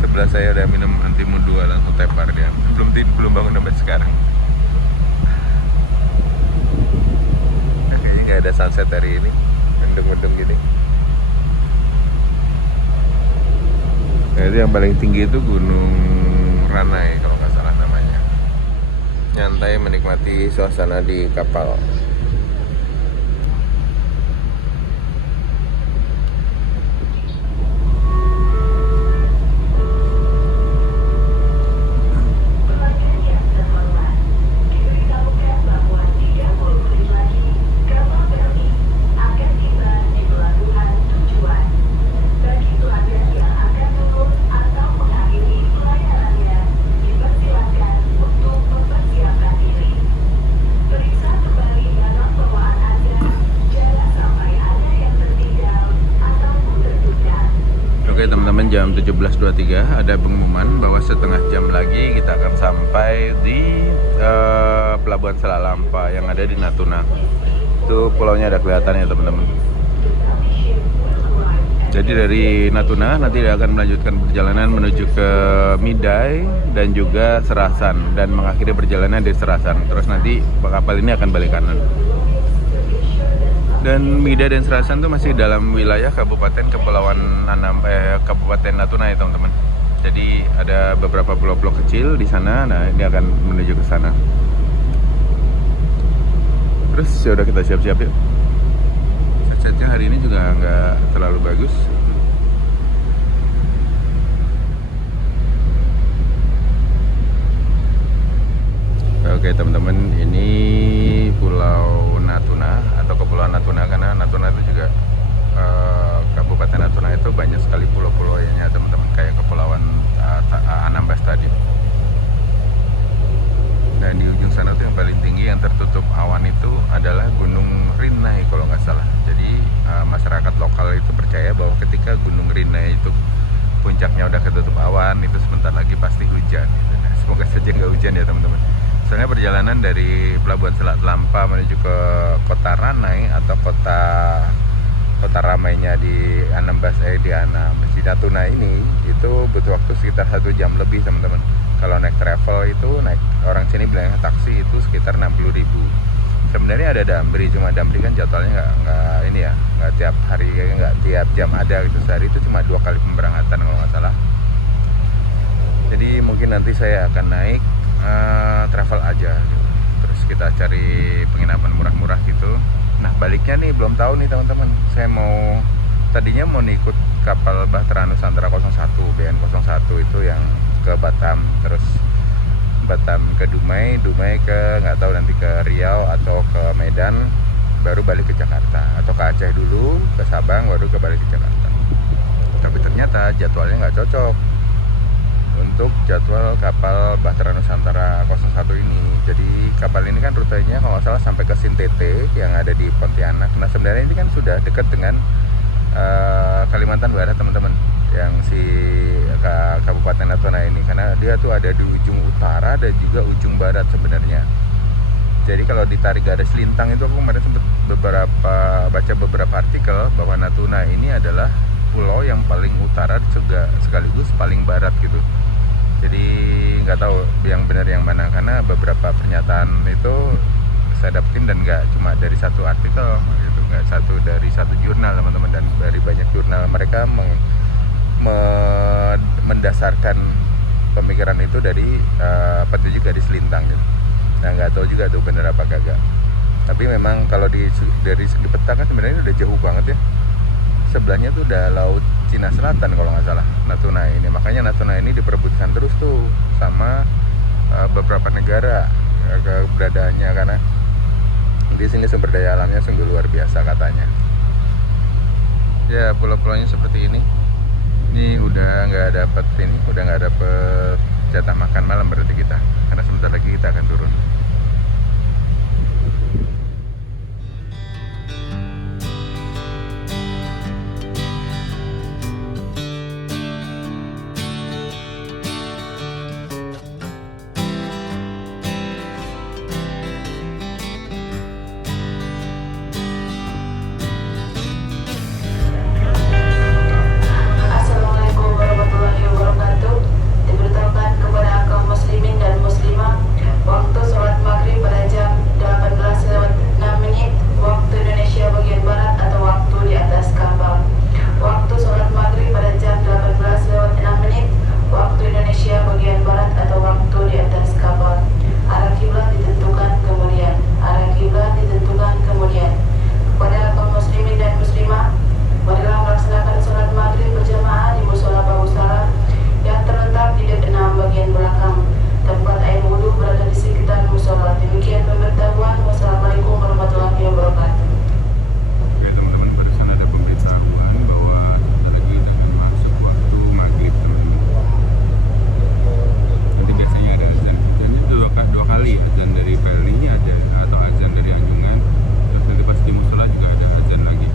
sebelah saya udah minum antimun 2 langsung tepar dia. Belum bangun sampai sekarang. Nah, kayaknya nggak ada sunset hari ini, mendung-mendung gini. Nah, itu yang paling tinggi itu Gunung Ranai kalau nggak salah namanya. Nyantai menikmati suasana di kapal. Oke teman-teman, jam 17.23 ada pengumuman bahwa setengah jam lagi kita akan sampai di Pelabuhan Selat Lampa yang ada di Natuna. Itu pulaunya ada kelihatan ya teman-teman. Jadi dari Natuna nanti akan melanjutkan perjalanan menuju ke Midai dan juga Serasan dan mengakhiri perjalanan di Serasan. Terus nanti kapal ini akan balik kanan. Dan Midai dan Serasan itu masih dalam wilayah Kabupaten Kepulauan Kabupaten Natuna ya teman-teman. Jadi ada beberapa pulau-pulau kecil di sana. Nah ini akan menuju ke sana. Terus ya udah kita siap-siap yuk. Sunsetnya hari ini juga nggak terlalu bagus. Oke teman-teman, ini Pulau Natuna atau Kepulauan Natuna, karena Natuna itu juga Kabupaten Natuna itu banyak sekali pulau-pulaunya teman-teman, kayak Kepulauan Anambas tadi. Dan di ujung sana tuh yang paling tinggi yang tertutup awan itu adalah Gunung Rinai kalau nggak salah. Jadi masyarakat lokal itu percaya bahwa ketika Gunung Rinai itu puncaknya udah ketutup awan, itu sebentar lagi pasti hujan. Nah, semoga saja nggak hujan ya teman-teman. Soalnya perjalanan dari Pelabuhan Selat Lampa menuju ke Kota Ranai atau kota ramainya di Anambas di Natuna ini itu butuh waktu sekitar 1 jam lebih teman-teman. Kalau naik travel itu orang sini bilangnya taksi itu sekitar 60.000. Sebenarnya ada Damri, cuma Damri kan jadwalnya nggak tiap hari, nggak tiap jam ada gitu. Sehari itu cuma 2 kali pemberangkatan kalau nggak salah. Jadi mungkin nanti saya akan naik travel aja gitu. Terus kita cari penginapan murah-murah gitu. Nah baliknya nih belum tahu nih teman-teman. Saya tadinya mau ikut kapal Bahtera Nusantara 01 BN01 itu yang ke Batam, terus Batam ke Dumai ke nggak tahu nanti ke Riau atau ke Medan, baru balik ke Jakarta, atau ke Aceh dulu ke Sabang baru balik ke Jakarta. Tapi ternyata jadwalnya nggak cocok untuk jadwal kapal Bahtera Nusantara 01 ini. Jadi kapal ini kan rutenya kalau nggak salah sampai ke Sintete yang ada di Pontianak. Nah sebenarnya ini kan sudah dekat dengan Kalimantan Barat teman-teman, yang si Kabupaten Natuna ini, karena dia tuh ada di ujung utara dan juga ujung barat sebenarnya. Jadi kalau ditarik garis lintang itu, aku kemarin sempat baca beberapa artikel bahwa Natuna ini adalah pulau yang paling utara juga sekaligus paling barat gitu. Jadi nggak tahu yang benar yang mana, karena beberapa pernyataan itu saya dapetin dan nggak cuma dari satu artikel gitu, nggak dari satu jurnal teman-teman, dan dari banyak jurnal. Mereka mendasarkan pemikiran itu dari petunjuk garis lintang gitu. Nah nggak tahu juga tuh benar apa kagak. Tapi memang kalau dari segi peta kan sebenarnya udah jauh banget ya. Sebelahnya tuh udah Laut Cina Selatan kalau nggak salah Natuna ini. Makanya Natuna ini diperebutkan terus tuh sama beberapa negara keberadaannya, karena di sini sumber daya alamnya sungguh luar biasa katanya. Ya, pulau-pulaunya seperti ini. Ini udah nggak dapet jatah makan malam berarti kita, karena sebentar lagi kita akan turun. Assalamualaikum warahmatullahi wabarakatuh. Diberitahukan kepada kaum muslimin dan muslimah, waktu sholat maghrib pada jam 18:06 waktu Indonesia bagian barat atau waktu di atas Ka'bah. Waktu sholat maghrib pada jam 18:06 waktu Indonesia bagian barat atau waktu di atas Ka'bah. Arah kiblat ditentukan kemudian. Kepada kaum muslimin dan muslimah, marilah melaksanakan sholat maghrib berjamaah di musola Bagusara yang terletak di dekat 6 bagian belakang. Tempat air wudhu berada di sekitar musola. Demikian pemberitahuan. Wassalamualaikum warahmatullahi wabarakatuh. Oke teman-teman, barusan ada pemberitahuan bahwa sebentar lagi akan masuk waktu maghrib teman-teman. Nanti biasanya ada azan. Azannya dua kali, azan dari Pelni ada, atau azan dari Anjungan. Terus nanti pas di musola juga ada azan lagi.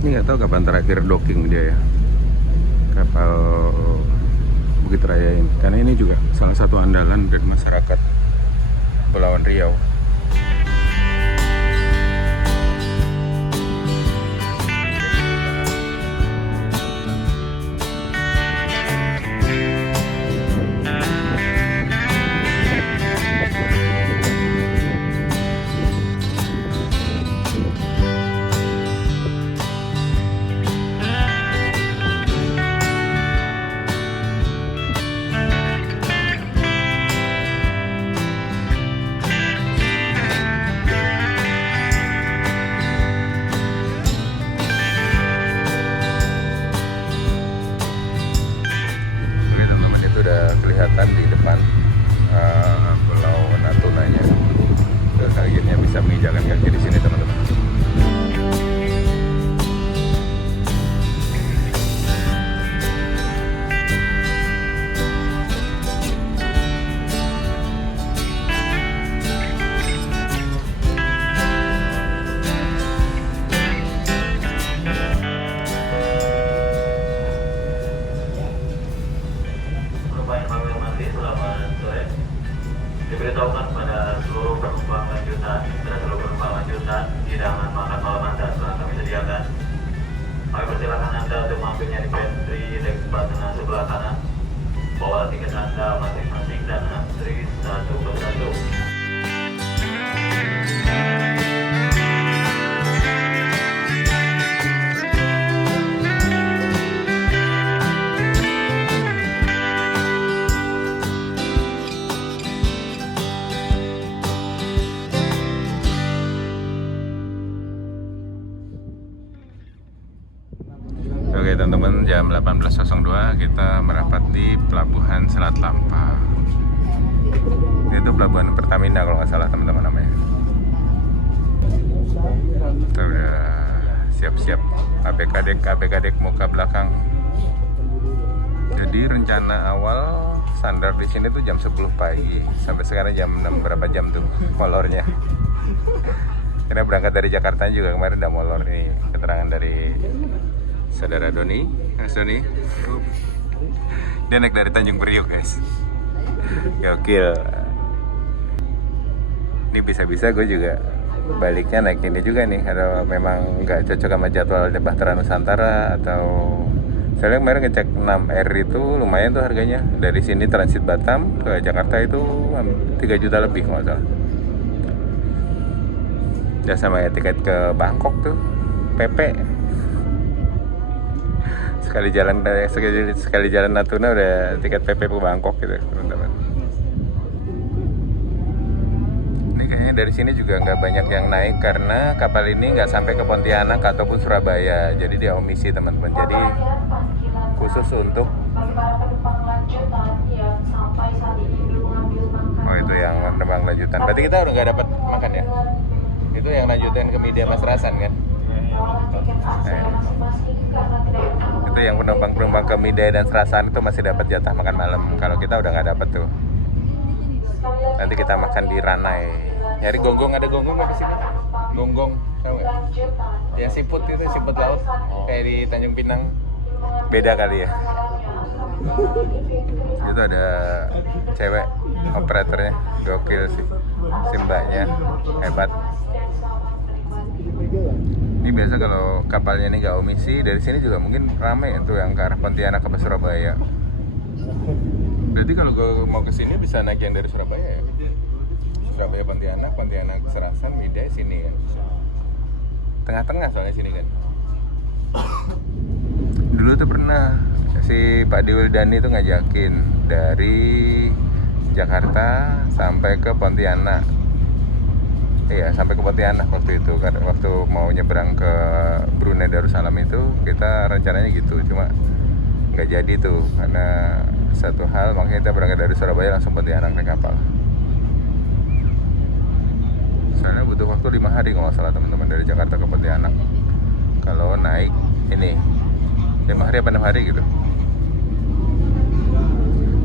Ini nggak tahu kapan terakhir docking dia ya, kapal Bukit Raya ini, karena ini juga salah satu andalan dari masyarakat Kepulauan Riau. Oke teman-teman, itu udah kelihatan di depan Pulau Natunanya. Terus akhirnya bisa menginjakan kaki di sini teman-teman. Bapak Ibu yang mati, selamat sore. Diberitahukan kepada seluruh penumpang lanjutan hidangan makan malam Anda telah kami sediakan. Kami persilakan Anda untuk mampirnya di pantry dek sebelah sebelah kanan. Bawa tiket Anda masing-masing dan antri satu persatu. Oke teman-teman, jam 18.02 kita merapat di Pelabuhan Selat Lampa. Itu pelabuhan Pertamina kalau nggak salah teman-teman namanya. Kita udah siap-siap APK dek muka belakang. Jadi rencana awal sandar di sini tuh jam 10 pagi. Sampai sekarang jam 6, berapa jam tuh molornya. Karena berangkat dari Jakarta juga kemarin udah molor nih. Keterangan dari saudara Doni, Mas Doni. Dia naik dari Tanjung Priok guys. Gokil. Ini bisa-bisa gue juga baliknya naik ini juga nih, kalau memang nggak cocok sama jadwal Bahtera Nusantara. Atau saya kemarin ngecek 6R itu lumayan tuh harganya. Dari sini transit Batam ke Jakarta itu 3 juta lebih nggak salah. Ya sama ya tiket ke Bangkok tuh PP. Sekali jalan Natuna udah tiket PP ke Bangkok gitu teman-teman. Ini kayaknya dari sini juga nggak banyak yang naik karena kapal ini nggak sampai ke Pontianak ataupun Surabaya. Jadi dia omisi teman-teman. Jadi khusus untuk Bagi para penumpang lanjutan yang sampai saat ini belum mengambil makan. Oh itu yang penumpang lanjutan. Berarti kita udah nggak dapat makan ya? Itu yang lanjutan ke Midai Mas Rasan kan? Itu yang penumpang ke Midai dan Serasan itu masih dapat jatah makan malam. Kalau kita udah nggak dapat tuh. Nanti kita makan di Ranai. Nyari gonggong, ada gonggong nggak di sini? Gonggong, tahu nggak? Yang siput itu, siput laut, kayak di Tanjung Pinang. Beda kali ya. Itu ada cewek operatornya, gokil sih. Si mbaknya hebat. Ini biasa kalau kapalnya ini nggak omisi, dari sini juga mungkin ramai itu yang ke arah Pontianak ke Surabaya. Berarti kalau gue mau ke sini bisa naik yang dari Surabaya ya? Surabaya Pontianak, Pontianak Serasan, Midai sini kan. Tengah-tengah soalnya sini kan. Dulu tuh pernah si Pak Diwildani itu ngajakin dari Jakarta sampai ke Pontianak. Iya, sampai ke Pontianak waktu itu, karena waktu mau nyebrang ke Brunei Darussalam itu kita rencananya gitu, cuma nggak jadi tuh karena satu hal, makanya kita berangkat dari Surabaya langsung Pontianak naik kapal. Soalnya butuh waktu 5 hari kalau nggak salah teman-teman dari Jakarta ke Pontianak. Kalau naik ini 5 hari apa 6 hari gitu.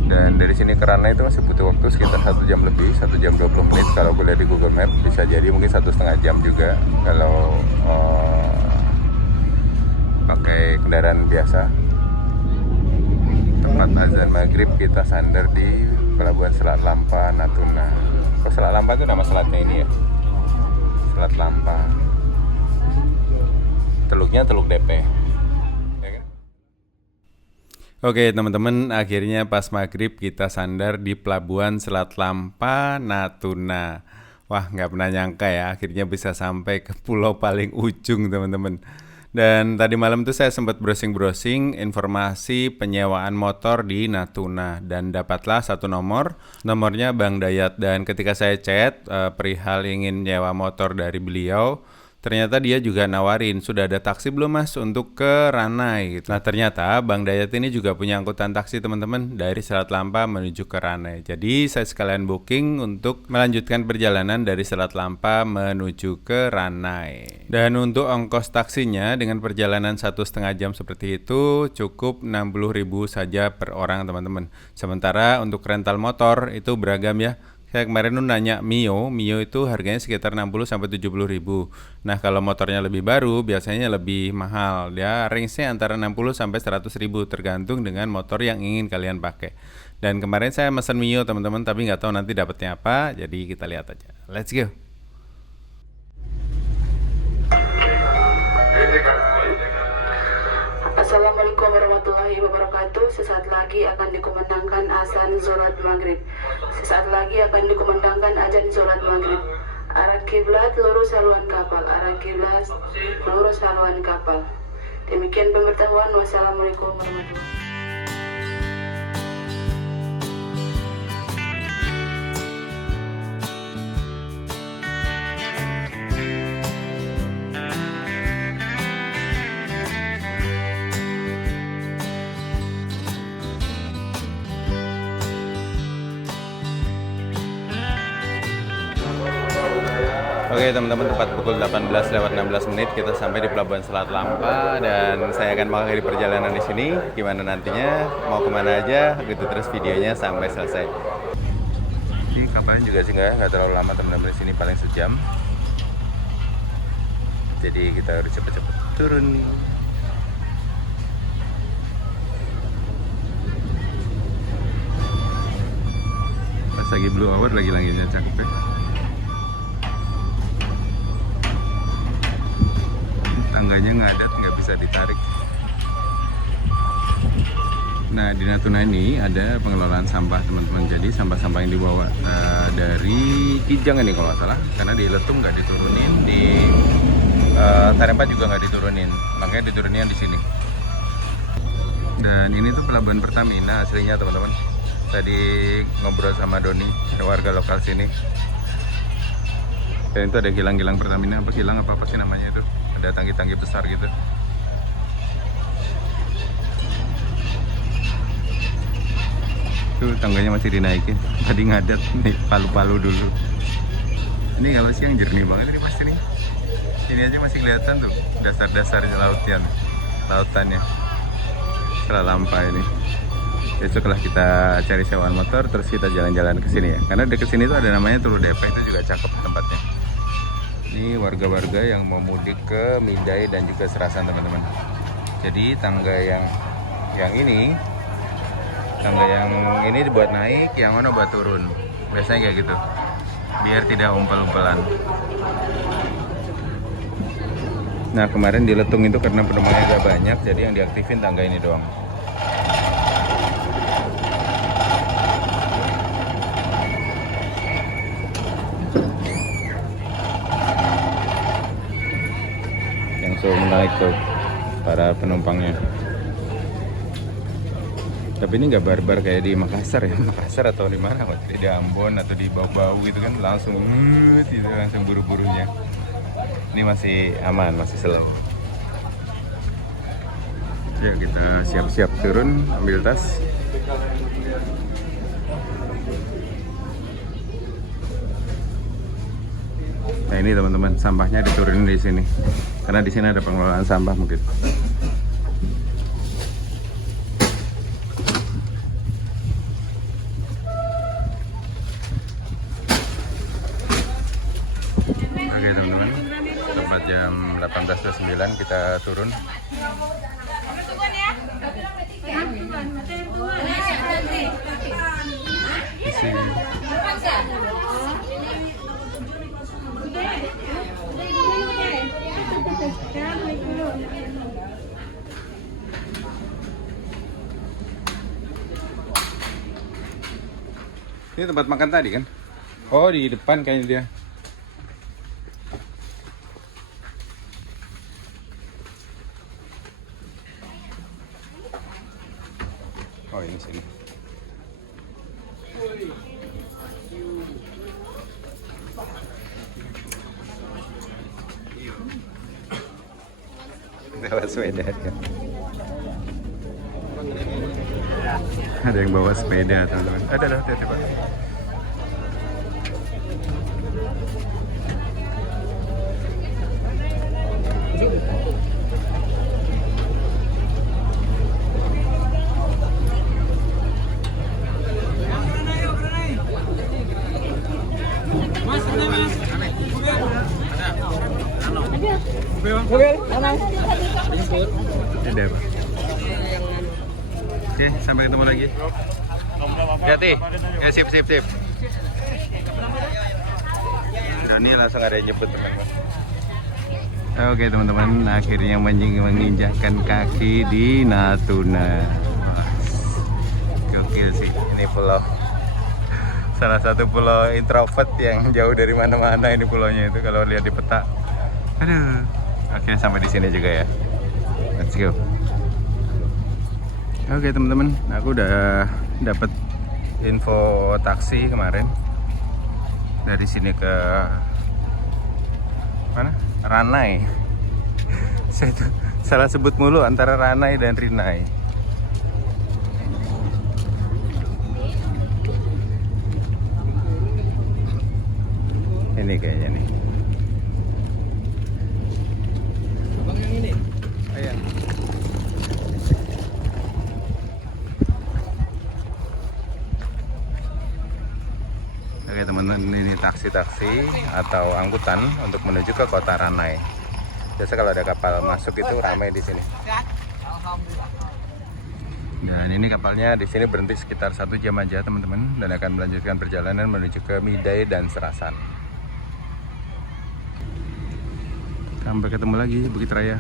Dan dari sini ke Ranai itu masih butuh waktu sekitar 1 jam lebih, 1 jam 20 menit kalau gue lihat di Google Map. Bisa jadi mungkin 1,5 jam juga kalau pakai kendaraan biasa. Tempat azan maghrib kita sandar di Pelabuhan Selat Lampa, Natuna. Kok Selat Lampa itu nama selatnya ini ya? Selat Lampa. Teluknya Teluk DP. Oke teman-teman, akhirnya pas maghrib kita sandar di Pelabuhan Selat Lampa, Natuna. Wah, nggak pernah nyangka ya, akhirnya bisa sampai ke pulau paling ujung teman-teman. Dan tadi malam tuh saya sempat browsing-browsing informasi penyewaan motor di Natuna. Dan dapatlah satu nomornya Bang Dayat. Dan ketika saya chat perihal ingin nyewa motor dari beliau, ternyata dia juga nawarin, sudah ada taksi belum mas untuk ke Ranai gitu. Nah ternyata Bang Dayat ini juga punya angkutan taksi teman-teman dari Selat Lampa menuju ke Ranai. Jadi saya sekalian booking untuk melanjutkan perjalanan dari Selat Lampa menuju ke Ranai. Dan untuk ongkos taksinya dengan perjalanan 1,5 jam seperti itu cukup 60.000 saja per orang teman-teman. Sementara untuk rental motor itu beragam ya. Saya kemarin nanya Mio itu harganya sekitar 60-70 ribu. Nah kalau motornya lebih baru biasanya lebih mahal. Dia range-nya antara 60-100 ribu tergantung dengan motor yang ingin kalian pakai. Dan kemarin saya mesen Mio teman-teman, tapi nggak tahu nanti dapatnya apa. Jadi kita lihat aja. Let's go. Assalamualaikum warahmatullahi wabarakatuh. Sesaat lagi akan dikumandangkan azan sholat maghrib. Sesaat lagi akan dikumandangkan azan sholat maghrib. Arah kiblat lurus haluan kapal. Arah kiblat lurus haluan kapal. Demikian pemberitahuan. Wassalamualaikum warahmatullahi wabarakatuh. Oke teman-teman, tepat pukul 18:16 kita sampai di Pelabuhan Selat Lampa dan saya akan mengakhiri perjalanan di sini. Gimana nantinya, mau kemana aja, gitu terus videonya sampai selesai. Di kapalnya juga sih nggak terlalu lama teman-teman, di sini paling sejam. Jadi kita harus cepet-cepet turun. Pas lagi blue hour lagi langitnya cakep ya. Tangganya ngadat, nggak bisa ditarik. Nah di Natuna ini ada pengelolaan sampah teman-teman. Jadi sampah-sampah yang dibawa dari Kijang ini kalau nggak salah, karena di Letung nggak diturunin, di Tarempa juga nggak diturunin, makanya diturunin di sini. Dan ini tuh pelabuhan Pertamina aslinya teman-teman. Tadi ngobrol sama Doni, warga lokal sini. Dan itu ada kilang-kilang Pertamina, apa kilang apa sih namanya itu? Ada tangki-tangki besar gitu. Tuh tangganya masih dinaikin. Tadi ngadat nih palu-palu dulu. Ini kalau siang jernih banget ini pasti nih. Ini aja masih kelihatan tuh dasar-dasarnya lautannya. Setelah lampai ini. Besoklah kita cari sewaan motor terus kita jalan-jalan ke sini ya. Karena dekat sini tuh ada namanya Tulu Depek, itu juga cakep tempatnya. Ini warga-warga yang mau mudik ke Midai dan juga Serasan teman-teman. Jadi tangga yang ini dibuat naik, yang mana buat turun. Biasanya kayak gitu. Biar tidak umpel-umpelan. Nah kemarin di Letung itu karena penumpangnya agak banyak, jadi yang diaktifin tangga ini doang. Langsung naik tuh para penumpangnya. Tapi ini nggak barbar kayak di Makassar ya. Makassar atau di mana? Di Ambon atau di Bau-Bau itu kan langsung buru-burunya. Ini masih aman, masih slow. Ya kita siap-siap turun, ambil tas. Nah ini teman-teman, sampahnya diturunin di sini. Karena di sini ada pengelolaan sampah mungkin. Oke teman-teman, tepat jam 18.29 kita turun. Ini tempat makan tadi kan? Oh di depan kayaknya dia. Oh ini sini. Bawa sepeda ya. Ada yang bawa sepeda teman-teman. Ada hati-hati Pak. Ada Pak. Oke, sampai ketemu lagi. Hati. Ya sip. Nah, ini langsung ada yang nyebut teman-teman. Oke teman-teman, akhirnya menginjakkan kaki di Natuna. Gokil sih, ini pulau. Salah satu pulau introvert yang jauh dari mana-mana ini pulaunya itu kalau lihat di peta. Aduh, akhirnya sampai di sini juga ya. Let's go. Oke teman-teman, aku udah dapat info taksi kemarin dari sini ke mana? Ranai. Saya tuh salah sebut mulu antara Ranai dan Rinai. Ini kayaknya nih. Abang yang ini? Oh, iya. Oke teman-teman, ini taksi-taksi atau angkutan untuk menuju ke kota Ranai. Biasa kalau ada kapal masuk itu ramai di sini. Dan ini kapalnya di sini berhenti sekitar 1 jam aja teman-teman, dan akan melanjutkan perjalanan menuju ke Midai dan Serasan. Sampai ketemu lagi Bukit Raya.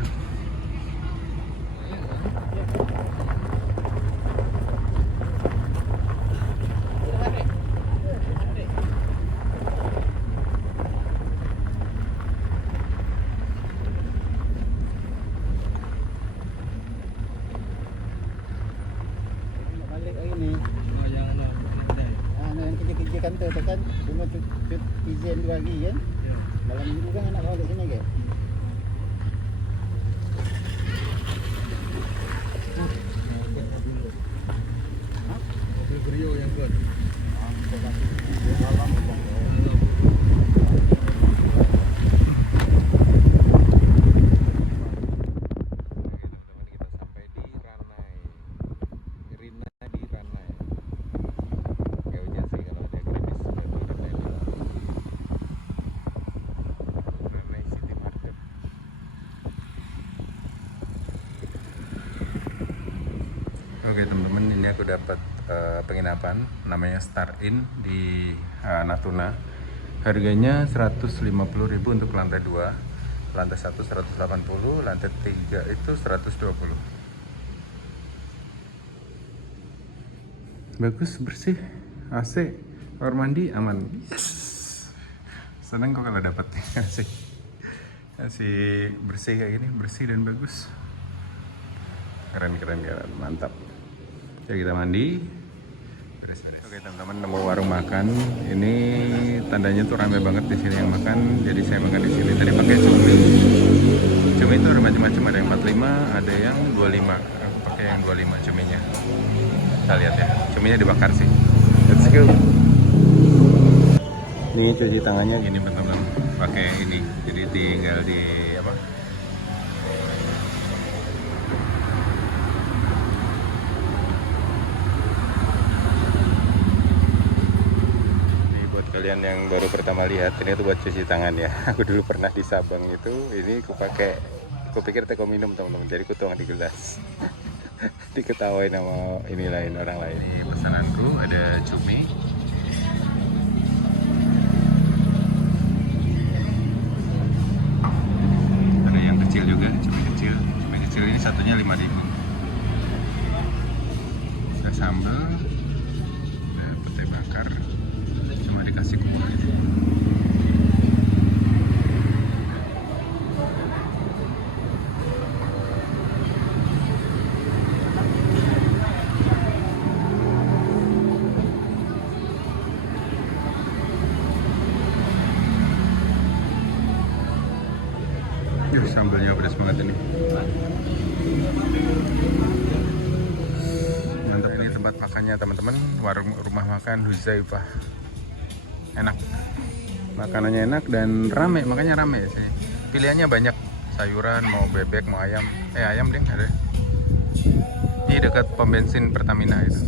Kan tu kan cuma cut izin dua lagi kan. Malam minggu kan nak balik sini ke? Mobil Brio yang Oke teman-teman, ini aku dapat penginapan namanya Star Inn di Natuna. Harganya 150.000 untuk lantai 2, lantai 1 180, lantai 3 itu 120. Bagus, bersih, AC, kamar mandi aman. Yes. Seneng kok kalau dapat AC bersih kayak gini, bersih dan bagus. Keren, mantap. Jadi kita mandi, beres-beres. Oke teman-teman, nemu warung makan. Ini tandanya tuh ramai banget di sini yang makan. Jadi saya makan di sini. Tadi pakai cumi. Cumi itu ada macam-macam, ada yang 45, ada yang 25. Aku pakai yang 25 cuminya. Kita lihat ya, cuminya dibakar sih. Let's go. Ini cuci tangannya gini teman-teman. Pakai ini. Jadi tinggal di apa? Kalian yang baru pertama lihat, ini tuh buat cuci tangan ya. Aku dulu pernah di Sabang itu, ini aku pikir teko minum teman-teman, jadi aku tuang di gelas. Diketawain sama ini lain, orang lain. Ini pesananku, ada cumi, ada yang kecil juga, cumi kecil ini satunya 5.000. Ada sambal, ada pete bakar, cuma dikasih kuah gitu. Sambalnya pedas banget ini. Mantap, ini tempat makannya teman-teman, warung rumah makan Huzaifah. Enak, makanannya enak dan rame, makanya rame ya sini. Pilihannya banyak, sayuran, mau bebek, mau ayam. Ayam deh ada. Ini dekat pom bensin Pertamina itu.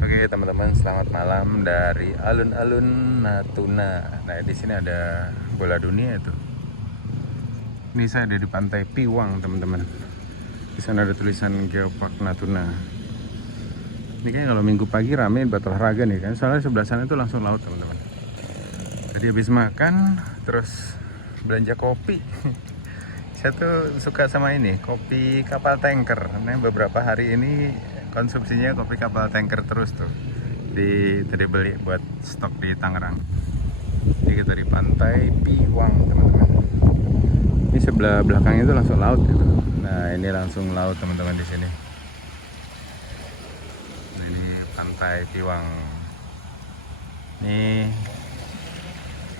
Oke teman-teman, selamat malam dari alun-alun Natuna. Nah di sini ada bola dunia itu. Ini saya ada di pantai Piwang teman-teman. Di sana ada tulisan Geopark Natuna. Ini kayaknya kalau minggu pagi rame buat olahraga nih kan. Soalnya sebelah sana itu langsung laut teman-teman. Tadi habis makan, terus belanja kopi. Saya tuh suka sama ini, kopi kapal tanker. Nah, beberapa hari ini konsumsinya kopi kapal tanker terus tuh. Tadi beli buat stok di Tangerang. Jadi kita di pantai Piwang teman-teman. Ini sebelah belakangnya itu langsung laut gitu. Nah ini langsung laut teman-teman di sini. Nah, ini pantai Piwang. Ini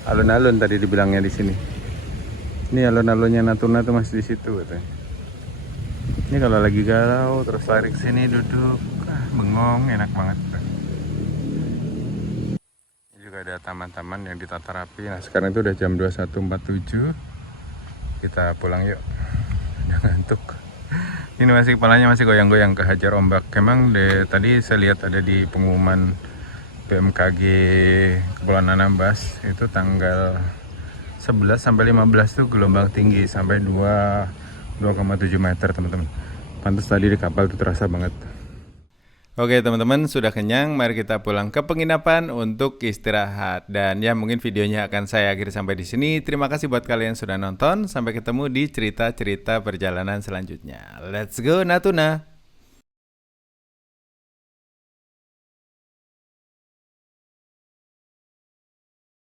alun-alun tadi dibilangnya di sini. Ini alun-alunnya Natuna tuh masih di situ katanya. Ini kalau lagi galau terus lari ke sini duduk, bengong, enak banget. Ini juga ada taman-taman yang ditata rapi. Nah sekarang itu udah jam 21.47. Kita pulang yuk, udah ngantuk. Ini masih kepalanya masih goyang-goyang kehajar ombak. Emang tadi saya lihat ada di pengumuman BMKG Kepulauan Anambas itu tanggal 11 sampai 15 tuh gelombang tinggi sampai 2,7 meter teman-teman. Pantas tadi di kapal itu terasa banget. Oke teman-teman, sudah kenyang, mari kita pulang ke penginapan untuk istirahat. Dan ya mungkin videonya akan saya akhiri sampai di sini. Terima kasih buat kalian yang sudah nonton. Sampai ketemu di cerita-cerita perjalanan selanjutnya. Let's go Natuna!